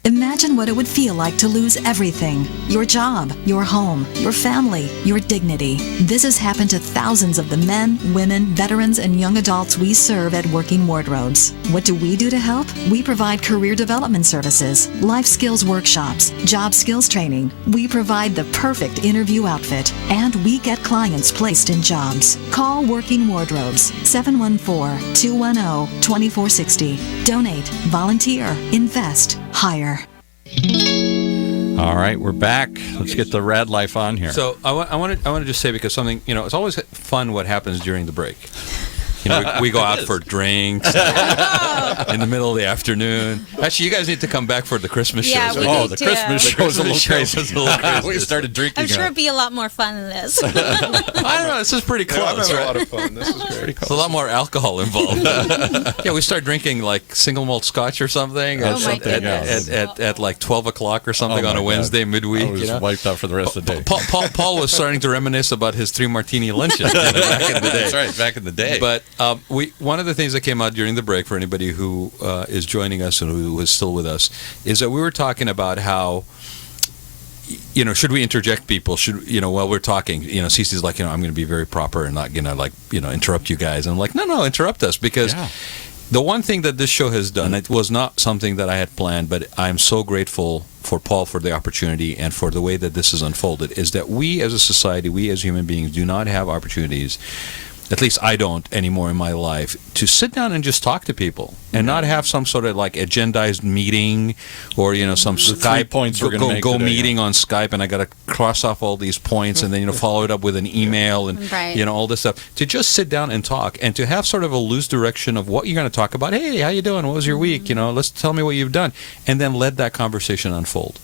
Imagine what it would feel like to lose everything: your job, your home, your family, your dignity. This has happened to thousands of the men, women, veterans, and young adults we serve at Working Wardrobes. What do we do to help? We provide career development services, life skills workshops, job skills training. We provide the perfect interview outfit, and we get clients placed in jobs. Call Working Wardrobes, 714-210-2460. Donate, volunteer, invest, hire. All right, we're back. Let's get the Raad Life on here. So I want to just say, because something, it's always fun what happens during the break. We go out for drinks in the middle of the afternoon. Actually, you guys need to come back for the Christmas show. Yeah, we Oh, need the to. Christmas show was a little crazy. We started drinking. I'm sure it'd be a lot more fun than this. I don't know. This is pretty Yeah, I'm close, having a right? lot of fun. This is great. It's a lot more alcohol involved. Yeah, we start drinking like single malt scotch or something Oh, my goodness. at like 12 o'clock or something Oh, on my a God. Wednesday I midweek. was wiped out for the rest of the day. Paul was starting to reminisce about his 3 martini luncheon back in the day. That's right, back in the day. But one of the things that came out during the break for anybody who is joining us and who is still with us is that we were talking about how, should we interject people? While we're talking, Cece's like, I'm going to be very proper and not going to interrupt you guys. And I'm like, no, interrupt us, because the one thing that this show has done, it was not something that I had planned, but I'm so grateful for Paul for the opportunity and for the way that this has unfolded, is that we as a society, we as human beings do not have opportunities, at least I don't anymore in my life, to sit down and just talk to people and not have some sort of like agendized meeting or, some Skype points we're gonna make go today, meeting on Skype, and I got to cross off all these points and then, follow it up with an email and, Right. all this stuff. To just sit down and talk and to have sort of a loose direction of what you're going to talk about. Hey, how you doing? What was your week? Let's tell me what you've done. And then let that conversation unfold.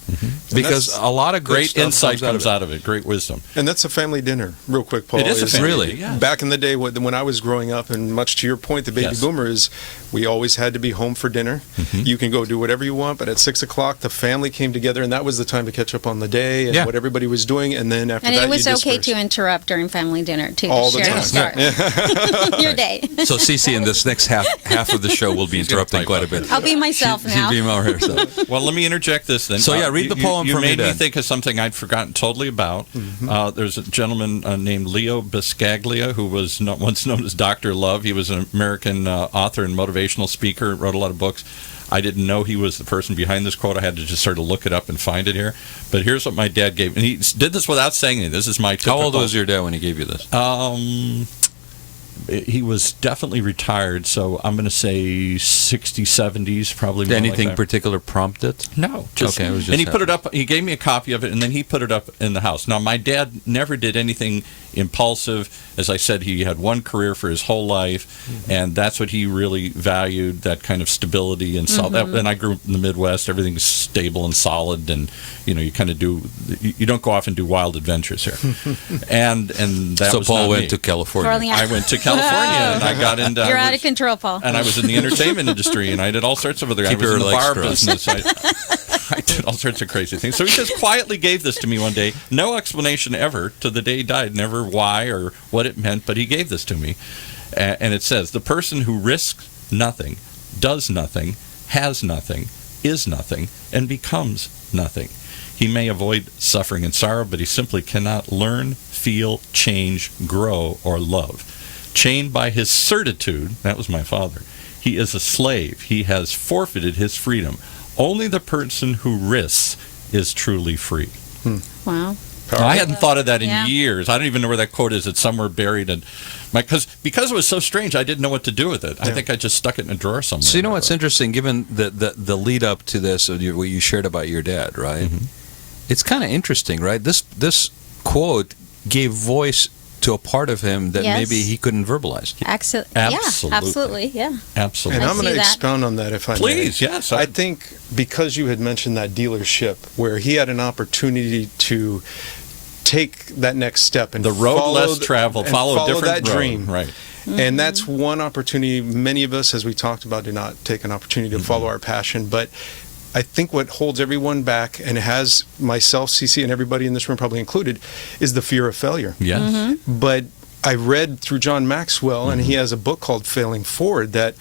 Because that's a lot of Great stuff insight comes out out of it. Great wisdom. And that's a family dinner, real quick, Paul. It is a family Really? dinner, yes. Back in the day when I was growing up, and much to your point, the baby Yes. boomers, we always had to be home for dinner. You can go do whatever you want, but at 6 o'clock, the family came together, and that was the time to catch up on the day and Yeah. what everybody was doing. And then after And that, it was you okay dispersed. to interrupt during family dinner, too, All to the share time. your story. Your day. So Cece, in this next half of the show, will be interrupting type quite a up. bit. I'll be myself now. She's being more herself. Well, let me interject this then. So, yeah, read the poem you for me, made me Dan. think of something I'd forgotten totally about. There's a gentleman named Leo Biscaglia who was once known as Dr. Love. He was an American author and motivational speaker, wrote a lot of books. I didn't know he was the person behind this quote. I had to just sort of look it up and find it here. But here's what my dad gave. And he did this without saying anything. This is my typical. How old was your dad when he gave you this? He was definitely retired, so I'm going to say 60s, 70s, probably. More Anything like that. particular prompted? No. Just, Okay, it was just and he that. put it up. He gave me a copy of it, and then he put it up in the house. Now, my dad never did anything impulsive. As I said, he had one career for his whole life, and that's what he really valued, that kind of stability and and I grew up in the Midwest. Everything's stable and solid, and you kind of do. You don't go off and do wild adventures here. and that So was Paul not went me. to California. California. I went to California, and I got into. You're I out was- of control, Paul. and I was in the entertainment industry, and I did all sorts of other. Keep I was your in the legs bar crossed. business. I did all sorts of crazy things. So he just quietly gave this to me one day, no explanation ever to the day he died, never why or what it meant, but he gave this to me, and it says, "The person who risks nothing, does nothing, has nothing, is nothing, and becomes nothing. He may avoid suffering and sorrow, but he simply cannot learn, feel, change, grow, or love. Chained by his certitude," that was my father, "he is a slave. He has forfeited his freedom. Only the person who risks is truly free." Wow. I hadn't thought of that in Yeah. years. I don't even know where that quote is. It's somewhere buried in because it was so strange. I didn't know what to do with it. I think I just stuck it in a drawer somewhere. So what's interesting, given the lead up to this, what you shared about your dad, right? It's kind of interesting, right? This quote gave voice to a part of him that Yes. maybe he couldn't verbalize. Yeah, Absolutely. absolutely. Yeah. Absolutely. And I I'm going see to that. expound on that if I may. Please, yes. I think because you had mentioned that dealership where he had an opportunity to take that next step and The road follow less the- traveled, and follow a different that road. dream. Right. And that's one opportunity. Many of us, as we talked about, do not take an opportunity to follow our passion. But I think what holds everyone back, and has myself, CC, and everybody in this room probably included, is the fear of failure. Yes. But I read through John Maxwell, and he has a book called Failing Forward, that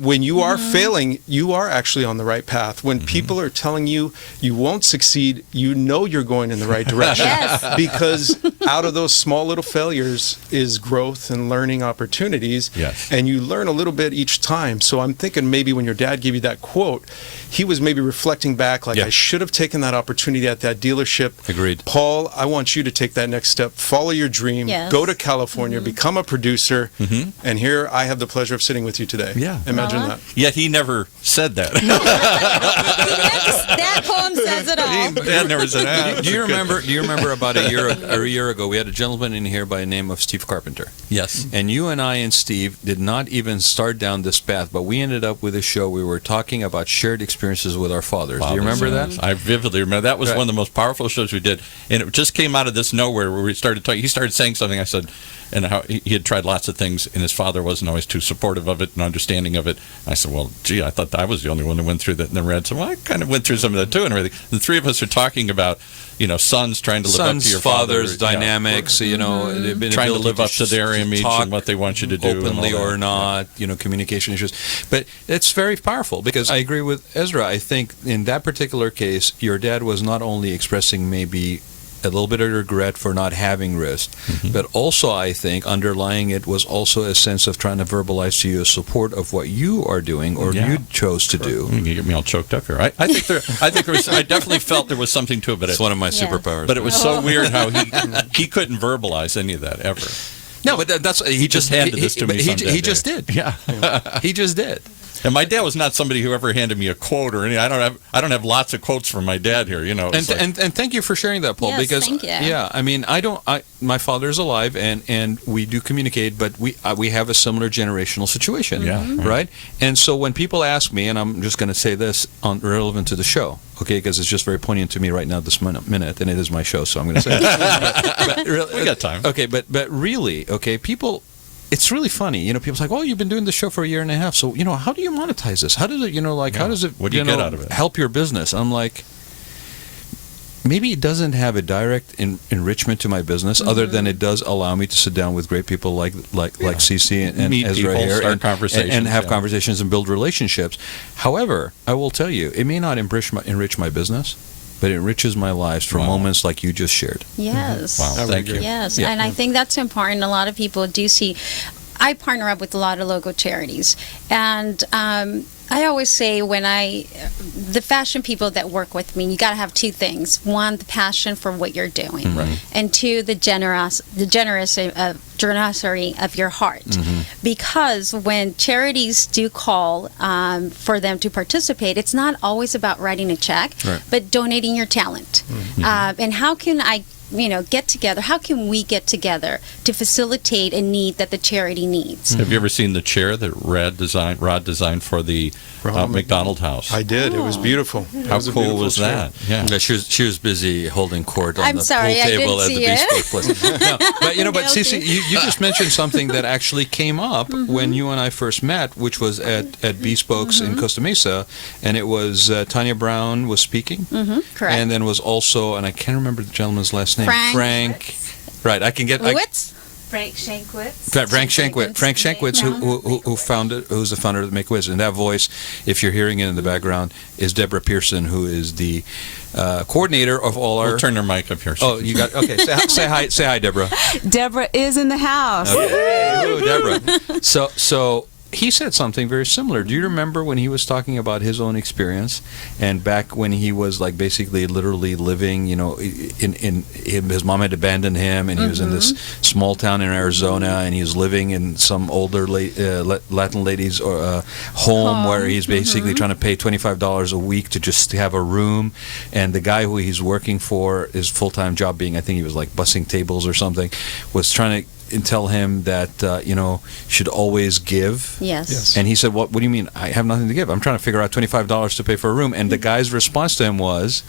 when you are failing, you are actually on the right path. When people are telling you you won't succeed, you know you're going in the right direction. Yes. Because out of those small little failures is growth and learning opportunities. Yes. And you learn a little bit each time. So I'm thinking maybe when your dad gave you that quote, he was maybe reflecting back like, Yeah. I should have taken that opportunity at that dealership. Agreed. Paul, I want you to take that next step. Follow your dream. Yes. Go to California. California, become a producer, and here I have the pleasure of sitting with you today. Yeah. Imagine that. Yet he never said that. That poem says it all. Dad never said that. Do you remember about a year ago, we had a gentleman in here by the name of Steve Carpenter. Yes. And you and I and Steve did not even start down this path, but we ended up with a show. We were talking about shared experiences with our fathers. Do you remember that? I vividly remember. That was one of the most powerful shows we did. And it just came out of this nowhere where we started talking. He started saying something. I said, and how he had tried lots of things, and his father wasn't always too supportive of it and understanding of it. I said, well, gee, I thought I was the only one who went through that. And then Raad said, well, I kind of went through some of that too and everything. The three of us are talking about, sons trying to live up to your fathers, father, dynamics, they've been trying to live up to their image and what they want you to do. Openly or not, communication issues. But it's very powerful because I agree with Ezra. I think in that particular case, your dad was not only expressing maybe a little bit of regret for not having wrist, but also I think underlying it was also a sense of trying to verbalize to you a support of what you are doing or you chose to do. You get me all choked up here. I think there was. I definitely felt there was something to it, but it's one of my superpowers. But it was so weird how he couldn't verbalize any of that ever. No, but that's he just handed this to me. He just did. Yeah, he just did. And my dad was not somebody who ever handed me a quote or anything. I don't have lots of quotes from my dad here, And thank you for sharing that, Paul. Yes, because thank you. yeah, I mean, my father's alive, and we do communicate, but we have a similar generational situation, right? And so when people ask me, and I'm just going to say this relevant to the show, okay, because it's just very poignant to me right now this minute, and it is my show, so I'm going to say it. But really, we got time. Okay, but really, okay, people. It's really funny, people's like, oh, you've been doing this show for a year and a half, so, how do you monetize this? How does it, how does it, what do you get out of it? Help your business? I'm like, maybe it doesn't have a direct enrichment to my business, other than it does allow me to sit down with great people like Cece and meet Ezra people, here, start conversations, and have conversations and build relationships. However, I will tell you, it may not enrich my business, but it enriches my lives for moments like you just shared. Yes. Wow, thank you. Yes, Yeah. and I think that's important. A lot of people do see. I partner up with a lot of local charities, and I always say the fashion people that work with me, you got to have two things: one, the passion for what you're doing, and two, the generosity of your heart. Because when charities do call for them to participate, it's not always about writing a check, but donating your talent. And how can I get together? How can we get together to facilitate a need that the charity needs? Have you ever seen the chair that Raad designed for the McDonald House? I did. It was beautiful. How cool was that? Yeah. She was busy holding court on I'm the sorry, pool I table didn't at the see Bespoke place. No, but Cece, you just mentioned something that actually came up when you and I first met, which was at Bespokes in Costa Mesa, and it was Tanya Brown was speaking, Correct. and then was also, and I can't remember the gentleman's last name. Frank. Right, I can get. Lewitz? Frank Shankwitz. Frank Shankwitz, who's the founder of the Make Wiz, and that voice, if you're hearing it in the background, is Deborah Pearson, who is the coordinator of all our. We'll turn their mic up here. Oh, you got okay. Say hi, Deborah. Deborah is in the house. Okay. Hello, Deborah. So he said something very similar. Do you remember when he was talking about his own experience, and back when he was like basically literally living, in his mom had abandoned him, and he was in this small town in Arizona, and he was living in some older Latin lady's home where he's basically trying to pay $25 a week to just have a room, and the guy who he's working for, his full-time job being, I think he was like bussing tables or something, was trying to tell him that should always give. Yes. And he said, "What do you mean? I have nothing to give. I'm trying to figure out $25 to pay for a room." And the guy's response to him was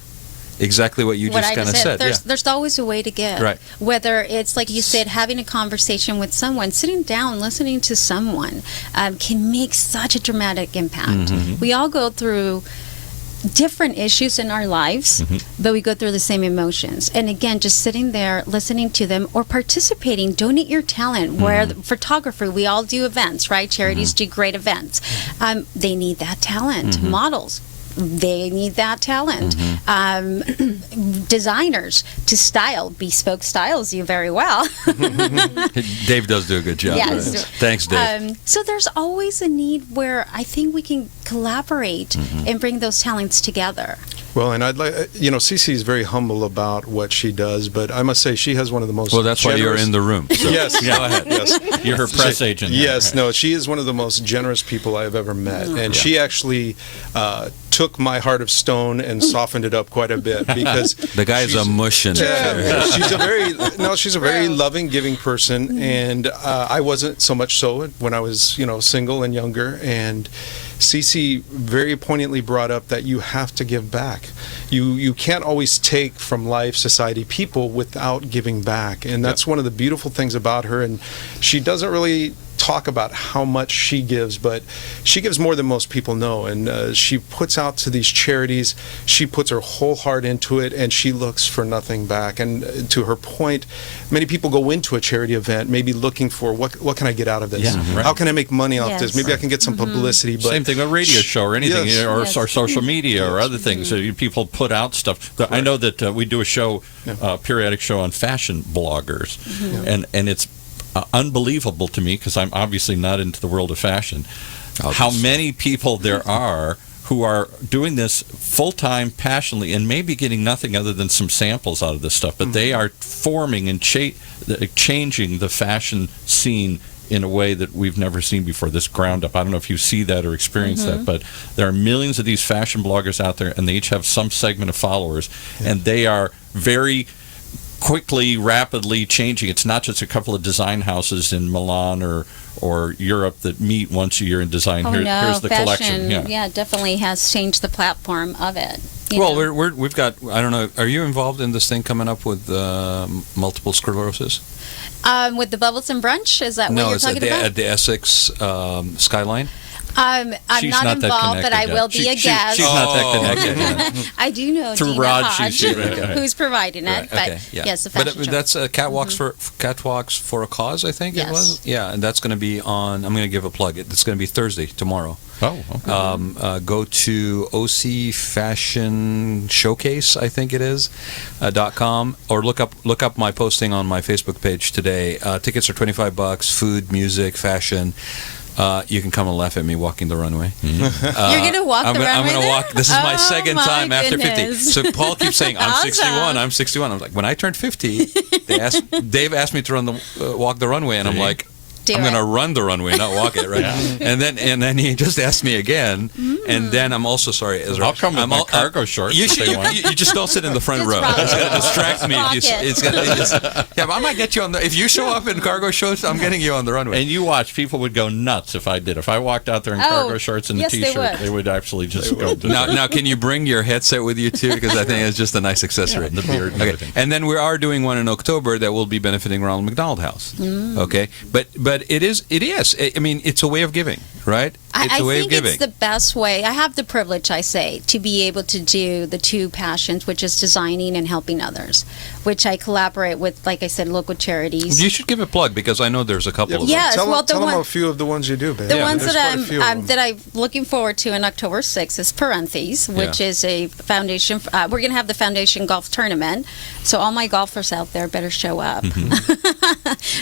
exactly what you just kind of said. There's always a way to give. Right. Whether it's like you said, having a conversation with someone, sitting down, listening to someone, can make such a dramatic impact. We all go through different issues in our lives, but we go through the same emotions. And again, just sitting there, listening to them, or participating, donate your talent. Where photography, we all do events, right? Charities do great events. They need that talent. Models, they need that talent. Designers to style. Bespoke styles you very well. Dave does do a good job. Yes. Right? Thanks, Dave. So there's always a need where I think we can collaborate and bring those talents together. Well, and I'd like, Cece is very humble about what she does, but I must say she has one of the most Well, that's why you're in the room. So. Yes. Go ahead. Yes. You're her press agent. Yes. No, she is one of the most generous people I've ever met. And she actually took my heart of stone and softened it up quite a bit because the guy's a mushin'. Yeah, she's a very loving, giving person, and I wasn't so much so when I was, single and younger. And Cece very poignantly brought up that you have to give back. You can't always take from life, society, people without giving back, and that's one of the beautiful things about her. And she doesn't really talk about how much she gives, but she gives more than most people know, and she puts out to these charities. She puts her whole heart into it, and she looks for nothing back. And to her point, many people go into a charity event maybe looking for what can I get out of this? Yeah, right. How can I make money off this? Maybe I can get some publicity. But same thing, a radio show or anything, or social media or other things. So people put out stuff. I know that we do a show, periodic show on fashion bloggers, and it's unbelievable to me, because I'm obviously not into the world of fashion, how many people there are who are doing this full-time, passionately, and maybe getting nothing other than some samples out of this stuff, but they are forming and changing the fashion scene in a way that we've never seen before, this ground up. I don't know if you see that or experience that, but there are millions of these fashion bloggers out there, and they each have some segment of followers, and they are very quickly, rapidly changing. It's not just a couple of design houses in Milan or Europe that meet once a year and design. Here's the fashion, collection. Yeah, definitely has changed the platform of it. Well, we've got, I don't know, are you involved in this thing coming up with multiple sclerosis? With the Bubbles and Brunch, is that what you're talking about? No, it's at the Essex Skyline. I'm not involved, but I will be a guest. She's not that connected. I do know Through Dina Raad, Hodge, who's providing it. But yes, the fashion show. That's Catwalks for a Cause, I think it was. Yeah, and that's going to be on. I'm going to give a plug. It's going to be Thursday, tomorrow. Oh, okay. Go to OC Fashion Showcase, I think it is, .com, or look up my posting on my Facebook page today. Tickets are $25. Food, music, fashion. You can come and laugh at me walking the runway. You're going to walk the runway? I'm going to walk. This is my second time after 50. So Paul keeps saying, I'm Awesome. 61, I'm 61. I was like, when I turned 50, Dave asked me to walk the runway, and I'm like, I'm going to run the runway, not walk it, right? And then he just asked me again, and then I'm also sorry. I'll come with my cargo shorts. You just don't sit in the front row. It's going to distract me. But I might get you on the. If you show up in cargo shorts, I'm getting you on the runway. And you watch, people would go nuts if I did. If I walked out there in cargo shorts and a T-shirt, they would actually just go. Now, can you bring your headset with you too? Because I think it's just a nice accessory. The beard. And everything. And then we are doing one in October that will be benefiting Ronald McDonald House. Okay, but it is. I mean, it's a way of giving, right? It's a way of giving. It's the best way. I have the privilege, I say, to be able to do the two passions, which is designing and helping others, which I collaborate with, like I said, local charities. You should give a plug, because I know there's a couple of them. Yes, tell them a few of the ones you do, babe. The ones that I'm looking forward to in October 6th is Parentheses, which is a foundation. We're going to have the foundation golf tournament, so all my golfers out there better show up.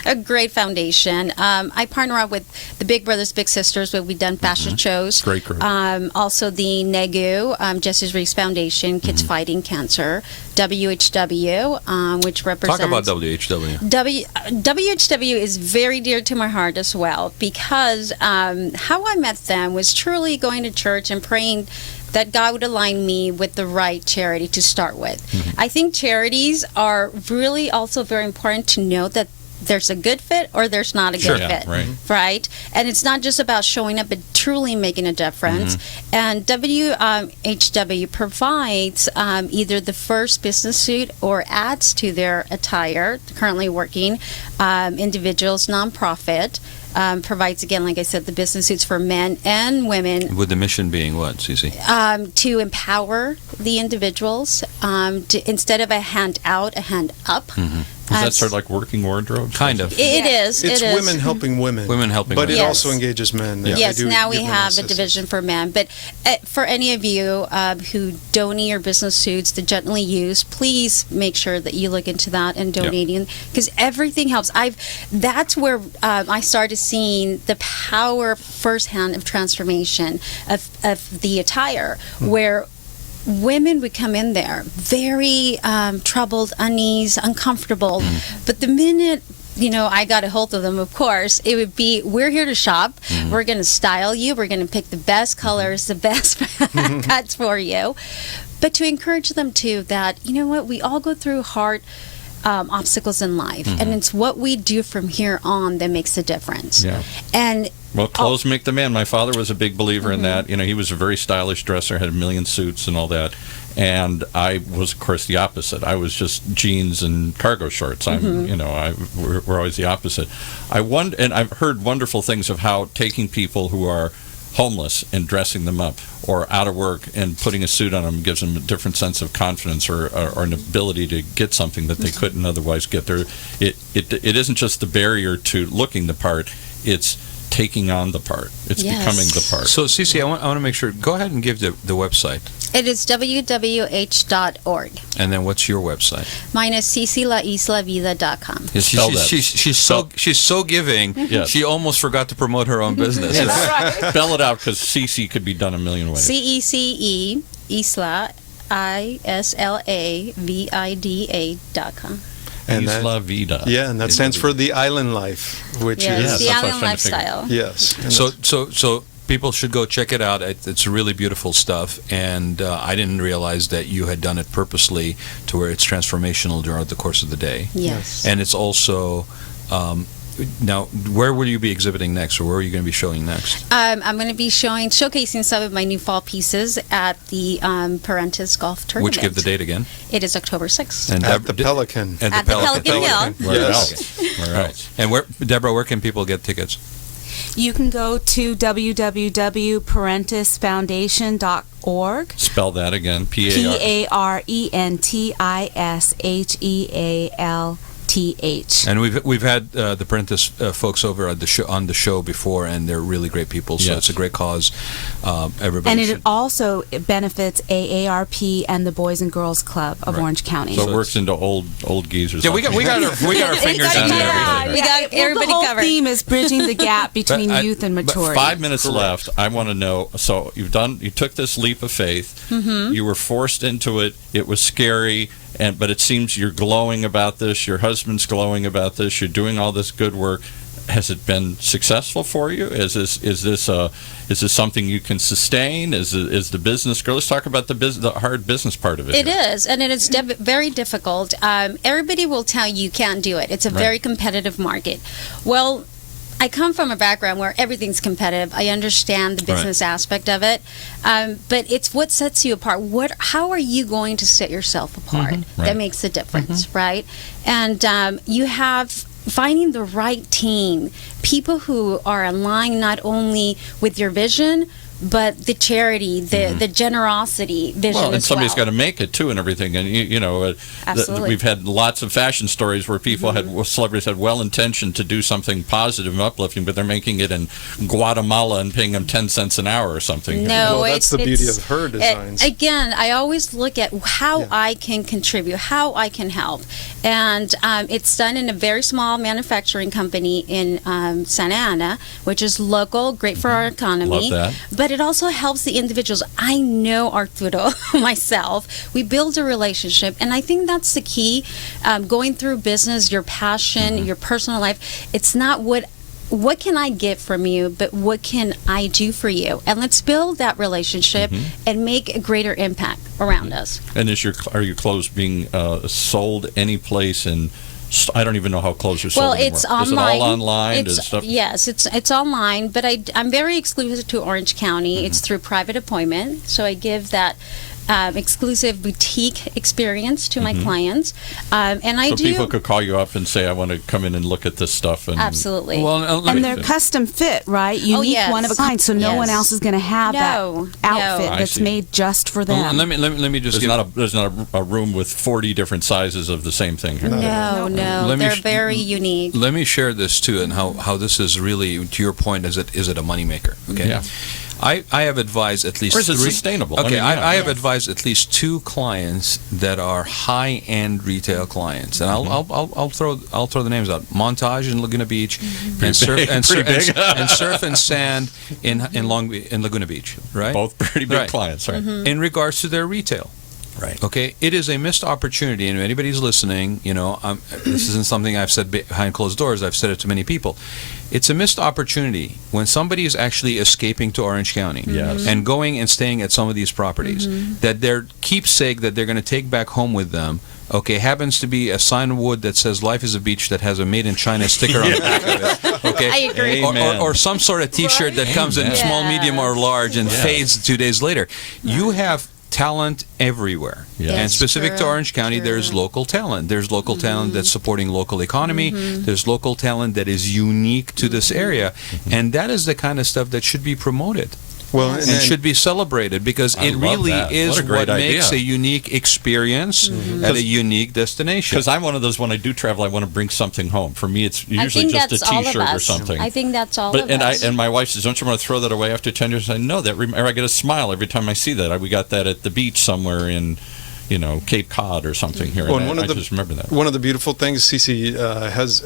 A great foundation. I partner up with the Big Brothers Big Sisters, where we've done fashion shows. Great group. Also the NEGU, Justice Reese Foundation, Kids Fighting Cancer. WHW, which represents... Talk about WHW. WHW is very dear to my heart as well, because how I met them was truly going to church and praying that God would align me with the right charity to start with. I think charities are really also very important to know that there's a good fit or there's not a good fit, right? And it's not just about showing up, but truly making a difference. And WHW provides either the first business suit or adds to their attire, currently working, individuals, nonprofit. Provides, again, like I said, the business suits for men and women. With the mission being what, Cece? To empower the individuals, instead of a hand out, a hand up. Is that sort of like working wardrobe? Kind of. It is. It's women helping women. Women helping but women. But it also engages men. Yes, now we have a division for men. But for any of you who donate your business suits to gently used, please make sure that you look into that and donating, because everything helps. That's where I started seeing the power firsthand of transformation of the attire, where women would come in there very troubled, uneasy, uncomfortable. But the minute I got a hold of them, of course, it would be, we're here to shop. We're going to style you. We're going to pick the best colors, the best cuts for you. But to encourage them too that, we all go through hard obstacles in life. And it's what we do from here on that makes a difference. Yeah. And well, clothes make the man. My father was a big believer in that. He was a very stylish dresser, had a million suits and all that. And I was, of course, the opposite. I was just jeans and cargo shorts. We're always the opposite. And I've heard wonderful things of how taking people who are homeless and dressing them up, or out of work and putting a suit on them, gives them a different sense of confidence or an ability to get something that they couldn't otherwise get. It isn't just the barrier to looking the part; it's taking on the part. It's becoming the part. So, Cece, I want to make sure. Go ahead and give the website. It is wwh.org. And then what's your website? Mine is cclaislavida.com. She's so giving. Yes. She almost forgot to promote her own business. Spell it out, because CC could be done a million ways. CECE Isla ISLAVIDA.com. And Isla Vida. Yeah, and that stands for the Island Life, which is the island lifestyle. Yes. So people should go check it out. It's really beautiful stuff, and I didn't realize that you had done it purposely to where it's transformational during the course of the day. Yes. And it's also now, where will you be exhibiting next, or where are you going to be showing next? I'm going to be showcasing some of my new fall pieces at the Parentis Golf Tournament. Which, give the date again? It is October 6th. And at the Pelican. At the Pelican Hill. Where else? Where else? And Deborah, where can people get tickets? You can go to www.parentisfoundation.org. Spell that again. PARENTISHEALTH. And we've had the Parentis folks over at on the show before, and they're really great people. So it's a great cause. Everybody. And it also benefits AARP and the Boys and Girls Club of Orange County. So it works into old geezers. Yeah, we got our fingers on everything. We got everybody the whole covered. theme is bridging the gap between youth and maturity. 5 minutes left. I want to know. So you took this leap of faith. You were forced into it. It was scary. But it seems you're glowing about this. Your husband's glowing about this. You're doing all this good work. Has it been successful for you? Is this something you can sustain? Is the business? Let's talk about the hard business part of it. It is, and it is very difficult. Everybody will tell you can't do it. It's a very competitive market. Well, I come from a background where everything's competitive. I understand the business aspect of it, but it's what sets you apart. How are you going to set yourself apart? That makes the difference, right? And you have finding the right team, people who are aligned not only with your vision, but the charity, the generosity vision well, and as somebody's well. got to make it too, and everything. And Absolutely. We've had lots of fashion stories where people celebrities had well intentioned to do something positive and uplifting, but they're making it in Guatemala and paying them 10 cents an hour or something. No, well, that's the beauty of her designs. Again, I always look at how I can contribute, how I can help, and it's done in a very small manufacturing company in Santa Ana, which is local, great for our economy. Love that. But it also helps the individuals. I know Arturo myself. We build a relationship, and I think that's the key. Going through business, your passion, your personal life, it's not what can I get from you, but what can I do for you? And let's build that relationship and make a greater impact around us. And are your clothes being sold any place in? I don't even know how clothes are sold Well, anymore. it's online. Is it all online? Yes, it's online, but I'm very exclusive to Orange County. It's through private appointment, so I give that exclusive boutique experience to my clients, and I so do. people could call you up and say, "I want to come in and look at this stuff." And Absolutely. Well, and they're custom fit, right? Unique, one of a kind, so no one else is going to have that outfit that's made just for them. Well, let me just. There's not a room with 40 different sizes of the same thing here. No, they're very unique. Let me share this too, and how this is really, to your point, is it a moneymaker? Okay. Yeah. I have advised at least Or is it three. sustainable? Okay, I mean, I have advised at least 2 clients that are high-end retail clients, and I'll throw the names out. Montage in Laguna Beach, and surf and sand in Laguna Beach. Right, both pretty big clients. Right. In regards to their retail. Right. Okay, it is a missed opportunity, and if anybody's listening, this isn't something I've said behind closed doors. I've said it to many people. It's a missed opportunity when somebody is actually escaping to Orange County and going and staying at some of these properties, that their keepsake that they're going to take back home with them, okay, happens to be a sign of wood that says "Life is a Beach" that has a "Made in China" sticker on the back of it. Okay, I agree. Or some sort of T-shirt that comes in small, medium, or large and fades 2 days later. You have talent everywhere. And specific to Orange County, there's local talent. There's local talent that's supporting local economy. There's local talent that is unique to this area. And that is the kind of stuff that should be promoted. Well, and should be celebrated, because it really is what makes a unique experience at a unique destination. Because I'm one of those, when I do travel, I want to bring something home. For me, it's usually just a T-shirt or something. I think that's all of us. And my wife says, "Don't you want to throw that away after 10 years?" I know that. Or I get a smile every time I see that. We got that at the beach somewhere in, Cape Cod or something here. Well, and I just remember that. One of the beautiful things Cece has,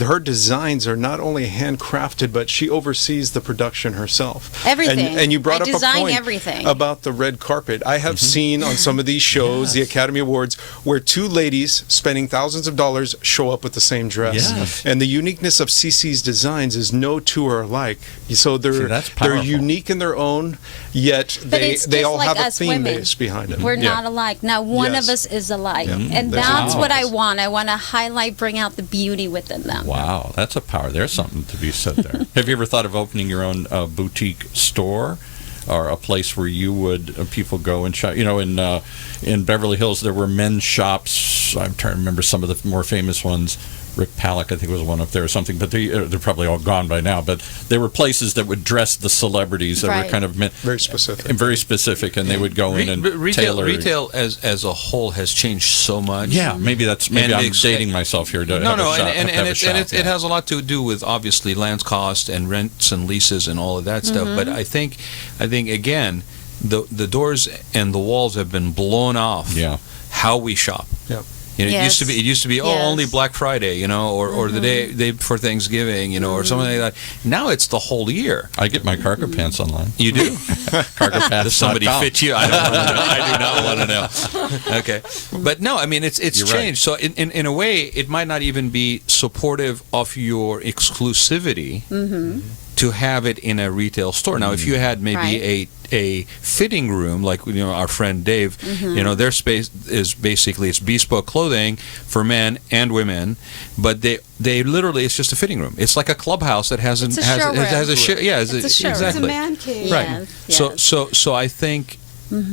her designs are not only handcrafted, but she oversees the production herself. Everything. And you brought up a point everything. about the red carpet. I have seen on some of these shows, the Academy Awards, where 2 ladies spending thousands of dollars show up with the same dress. Yes. And the uniqueness of Cece's designs is no 2 are alike. So they're unique in their own, yet they all have a theme base behind it. We're not alike. Now, one of us is alike. And that's what I want. I want to highlight, bring out the beauty within them. Wow, that's a power. There's something to be said there. Have you ever thought of opening your own boutique store, or a place where you would people go and shop? In Beverly Hills, there were men's shops. I'm trying to remember some of the more famous ones. Rick Palak, I think, was one up there or something, but they're probably all gone by now. But there were places that would dress the celebrities that were kind of very specific, and they would go in and tailor. Retail as a whole has changed so much. Yeah, maybe I'm dating myself here. It has a lot to do with obviously land cost and rents and leases and all of that stuff. But I think again, the doors and the walls have been blown off. Yeah, how we shop. Yeah. It used to be only Black Friday, or the day for Thanksgiving, or something like that. Now it's the whole year. I get my cargo pants online. You do? Cargo pants. Does somebody fit you? I don't want to know. I do not want to know. Okay, but no, I mean it's You're changed. Right. So in a way, it might not even be supportive of your exclusivity to have it in a retail store. Now, if you had maybe a fitting room, like our friend Dave, their space is basically it's bespoke clothing for men and women, but they literally, it's just a fitting room. It's like a clubhouse that has a showroom. It's exactly a man cave. Right. Yes. So I think.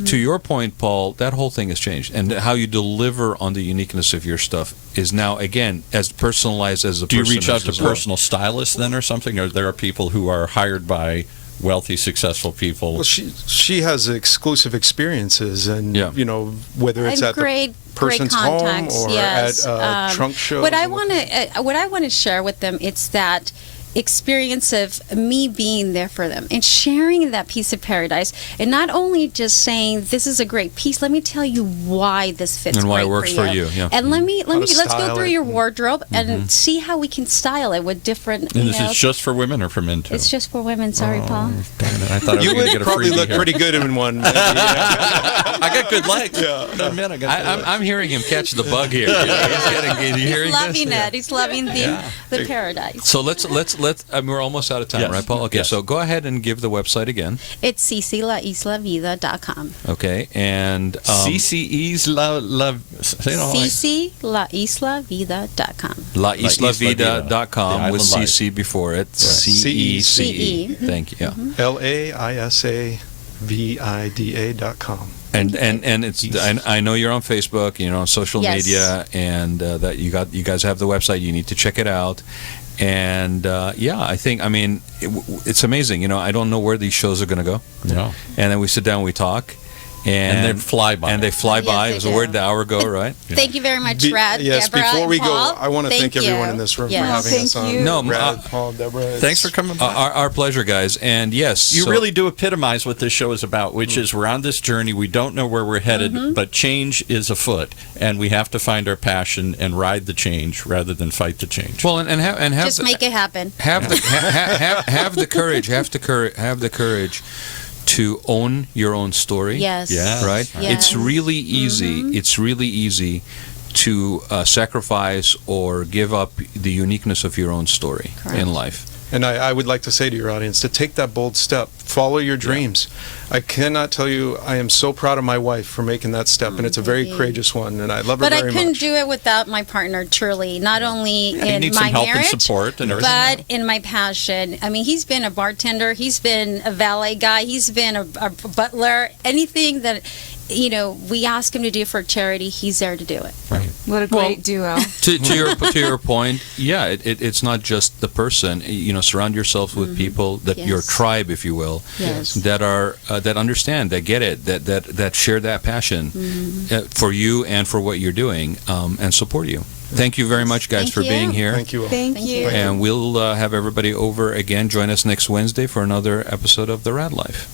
To your point, Paul, that whole thing has changed, and how you deliver on the uniqueness of your stuff is now again as personalized as the person. Do you reach out to as well. personal stylists then, or something? Or there are people who are hired by wealthy, successful people? Well, she has exclusive experiences, and whether it's at the person's home or at trunk shows. What I want to share with them, it's that experience of me being there for them and sharing that piece of paradise, and not only just saying this is a great piece. Let me tell you why this fits and why great it works for you. Yeah. And let's go through your wardrobe and see how we can style it with different. And this is just for women or for men too? It's just for women. Sorry, Paul. Damn it! I thought you would probably look pretty good in one. I got good legs. Yeah. I'm hearing him catch the bug here. He's loving it. He's loving the paradise. So let's. We're almost out of time, right, Paul? Okay, so go ahead and give the website again. It's cclaislavida.com. Okay, and cclaislavida.com. laislavida.com with CC before it. CECE. Thank you. laisavida.com. And it's I know you're on Facebook, on social media, and that you guys have the website. You need to check it out. And I think it's amazing. I don't know where these shows are going to go. No. And then we sit down, we talk, And they fly by. And they fly by. Yes, Is they the word do. the hour go, right? Thank you very much, Rad. Yes, Deborah, before we and go, Paul. I want to thank everyone in this room for having Thank us on. you. No, Rad, Paul, Deborah. Thanks for coming by. Our pleasure, guys. And yes, You so- really do epitomize what this show is about, which is we're on this journey. We don't know where we're headed, but change is afoot, and we have to find our passion and ride the change rather than fight the change. Well, and have Just make it happen. have the courage. Have the courage to own your own story. Yes. Yeah. Right. Yes. It's really easy. It's really easy to sacrifice or give up the uniqueness of your own story in life. And I would like to say to your audience to take that bold step, follow your dreams. I cannot tell you, I am so proud of my wife for making that step, and it's a very courageous one, and I love her But very I couldn't much. do it without my partner, truly. Not only you in need my some help marriage, and support and everything. but in my passion. I mean, he's been a bartender, he's been a valet guy, he's been a butler. Anything that, we ask him to do for charity, he's there to do it. Right. What a great duo. To your point, yeah, it's not just the person. Surround yourself with people that your tribe, if you will, Yes. that are that understand, that get it, that share that passion for you and for what you're doing, and support you. Thank you very much, guys, Thank for you. being here. Thank you all. Thank you. And we'll have everybody over again. Join us next Wednesday for another episode of the Raad Life.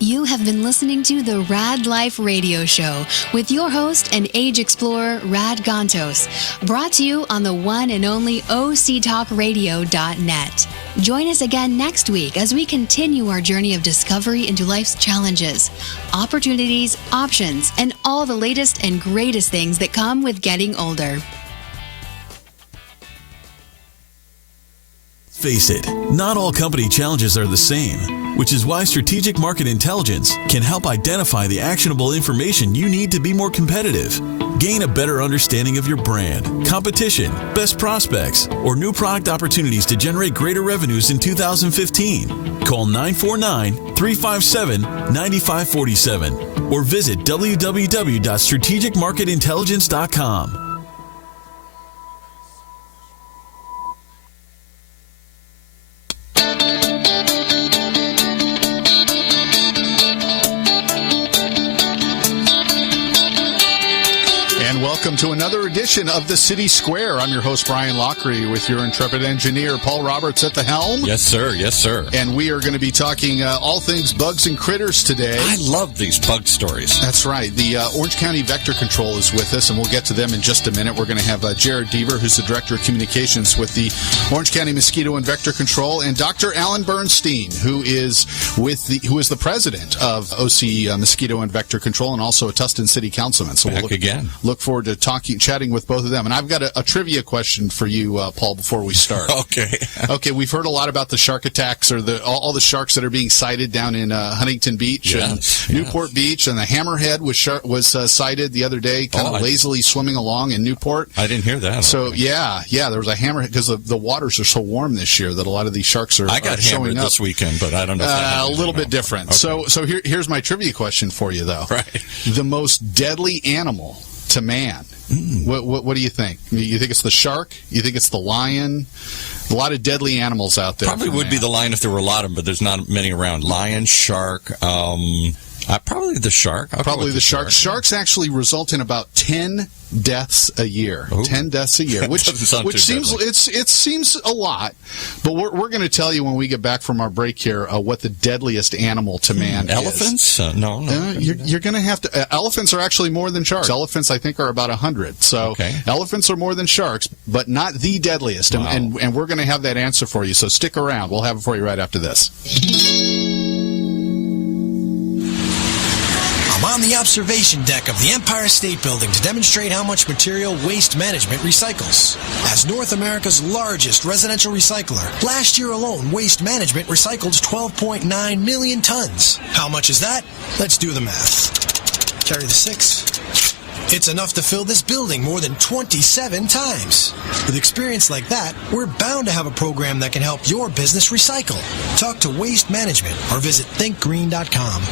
You have been listening to the Raad Life Radio Show with your host and age explorer, Raad Ghantous, brought to you on the one and only OCTalkRadio.net. Join us again next week as we continue our journey of discovery into life's challenges, opportunities, options, and all the latest and greatest things that come with getting older. Face it, not all company challenges are the same, which is why Strategic Market Intelligence can help identify the actionable information you need to be more competitive. Gain a better understanding of your brand, competition, best prospects, or new product opportunities to generate greater revenues in 2015. Call 949-357-9547 or visit www.strategicmarketintelligence.com. Welcome to another edition of the City Square. I'm your host, Brian Lockery, with your intrepid engineer, Paul Roberts, at the helm. Yes, sir. Yes, sir. And we are going to be talking all things bugs and critters today. I love these bug stories. That's right. The Orange County Vector Control is with us, and we'll get to them in just a minute. We're going to have Jared Deaver, who's the Director of Communications with the Orange County Mosquito and Vector Control, and Dr. Alan Bernstein, who is the president of OC Mosquito and Vector Control, and also a Tustin City Councilman. So Back again. Look forward to chatting with both of them. And I've got a trivia question for you, Paul, before we start. Okay. Okay, we've heard a lot about the shark attacks, or all the sharks that are being sighted down in Huntington Beach and Newport Beach, and the hammerhead was sighted the other day, kind of lazily swimming along in Newport. I didn't hear that. So yeah, there was a hammerhead because the waters are so warm this year that a lot of these sharks are. I got showing hammered up this weekend, but I don't know. If that a little bit different. Okay. So here's my trivia question for you, though. Right. The most deadly animal to man. What do you think? You think it's the shark? You think it's the lion? A lot of deadly animals out there. Probably would be the lion if there were a lot of them, but there's not many around. Lion, shark, probably the shark. Probably the shark. Sharks actually result in about 10 deaths a year. Ooh. 10 deaths a year, which seems it seems a lot. But we're going to tell you when we get back from our break here what the deadliest animal to man elephants? is. No. You're going to have to. Elephants are actually more than sharks. Elephants, I think, are about 100. So elephants are more than sharks, but not the deadliest. Wow. And we're going to have that answer for you. So stick around. We'll have it for you right after this. I'm on the observation deck of the Empire State Building to demonstrate how much material waste management recycles. As North America's largest residential recycler, last year alone, Waste Management recycled 12.9 million tons. How much is that? Let's do the math. Carry the 6. It's enough to fill this building more than 27 times. With experience like that, we're bound to have a program that can help your business recycle. Talk to Waste Management or visit thinkgreen.com.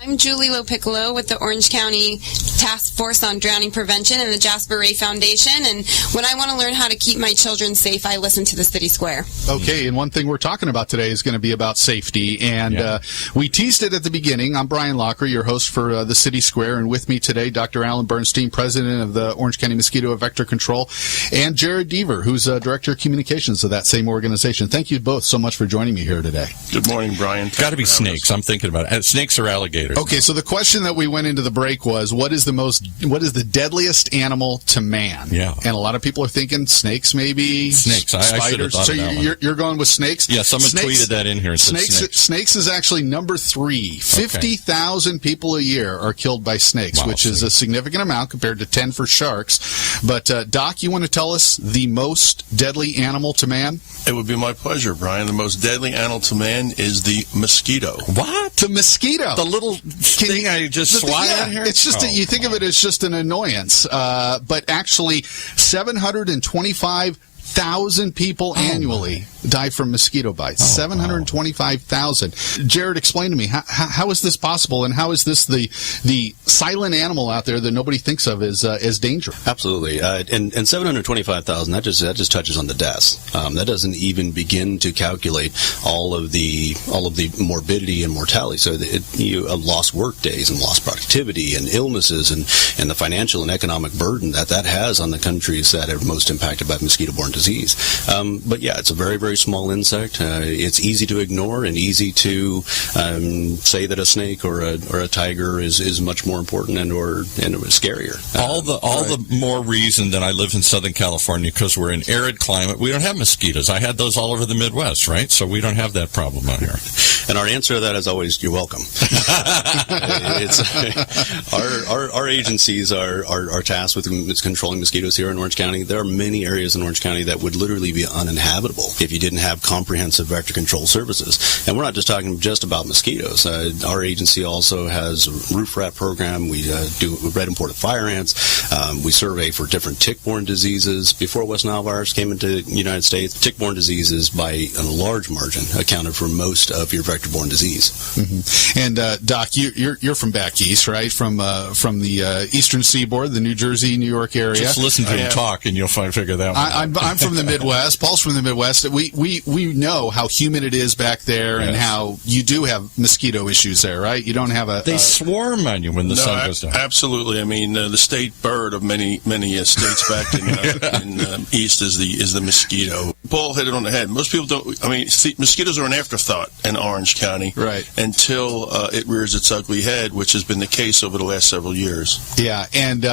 I'm Julie Lopiccolo with the Orange County Task Force on Drowning Prevention and the Jasper Ray Foundation. And when I want to learn how to keep my children safe, I listen to the City Square. Okay, and one thing we're talking about today is going to be about safety. And we teased it at the beginning. I'm Brian Locker, your host for the City Square. And with me today, Dr. Alan Bernstein, president of the Orange County Mosquito Vector Control, and Jared Deaver, who's director of communications of that same organization. Thank you both so much for joining me here today. Good morning, Brian. Got to be snakes. I'm thinking about it. Snakes or alligators. Okay, so the question that we went into the break was, what is the deadliest animal to man? Yeah. And a lot of people are thinking snakes, maybe. Snakes. Spiders. I should have thought so of that one. You're going with snakes? Yeah, someone tweeted that in here. Snakes is actually number 3. 50,000 people a year are killed by snakes, which is a significant amount compared to 10 for sharks. But, Doc, you want to tell us the most deadly animal to man? It would be my pleasure, Brian. The most deadly animal to man is the mosquito. What? The mosquito. The little thing I just swat at here? It's just you think of it as just an annoyance, but actually 725,000 people annually die from mosquito bites. 725,000. Jared, explain to me, how is this possible, and how is this the silent animal out there that nobody thinks of as dangerous? Absolutely. And 725,000, that just touches on the deaths. That doesn't even begin to calculate all of the morbidity and mortality. So lost work days and lost productivity and illnesses and the financial and economic burden that has on the countries that are most impacted by mosquito-borne disease. But yeah, it's a very, very small insect. It's easy to ignore and easy to say that a snake or a tiger is much more important and scarier. All the more reason that I live in Southern California, because we're in arid climate. We don't have mosquitoes. I had those all over the Midwest, right? So we don't have that problem out here. And our answer to that is always, you're welcome. Our agencies are tasked with controlling mosquitoes here in Orange County. There are many areas in Orange County that would literally be uninhabitable if you didn't have comprehensive vector control services. And we're not just talking just about mosquitoes. Our agency also has a roof rat program. We do red imported fire ants. We survey for different tick-borne diseases. Before West Nile virus came into the United States, tick-borne diseases by a large margin accounted for most of your vector-borne disease. Mm-hmm. And Doc, you're from back east, right? From the eastern seaboard, the New Jersey, New York area. Just listen to him talk, and you'll figure that one out. I'm from the Midwest. Paul's from the Midwest. We know how humid it is back there, and how you do have mosquito issues there, right? You don't have They swarm on you when the sun goes down. Absolutely. I mean, the state bird of many states back in east is the mosquito. Paul hit it on the head. Most people don't. I mean, mosquitoes are an afterthought in Orange County, right? Until it rears its ugly head, which has been the case over the last several years. Yeah, and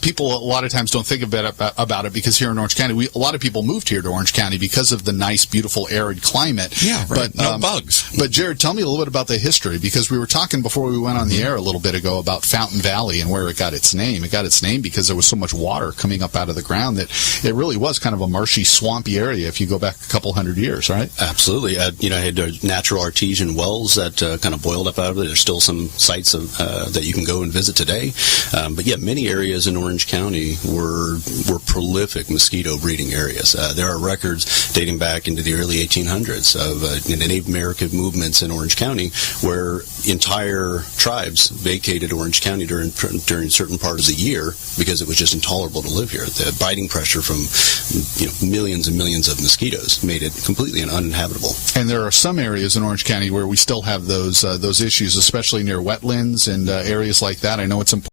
people a lot of times don't think about it because here in Orange County, a lot of people moved here to Orange County because of the nice, beautiful, arid climate. Yeah, right. But no bugs. But Jared, tell me a little bit about the history, because we were talking before we went on the air a little bit ago about Fountain Valley and where it got its name. It got its name because there was so much water coming up out of the ground that it really was kind of a marshy, swampy area if you go back a couple hundred years, right? Absolutely. I had natural artesian wells that kind of boiled up out of it. There's still some sites that you can go and visit today. But yeah, many areas in Orange County were prolific mosquito breeding areas. There are records dating back into the early 1800s of Native American movements in Orange County where entire tribes vacated Orange County during certain part of the year because it was just intolerable to live here. The biting pressure from millions and millions of mosquitoes made it completely uninhabitable. And there are some areas in Orange County where we still have those issues, especially near wetlands and areas like that. I know it's important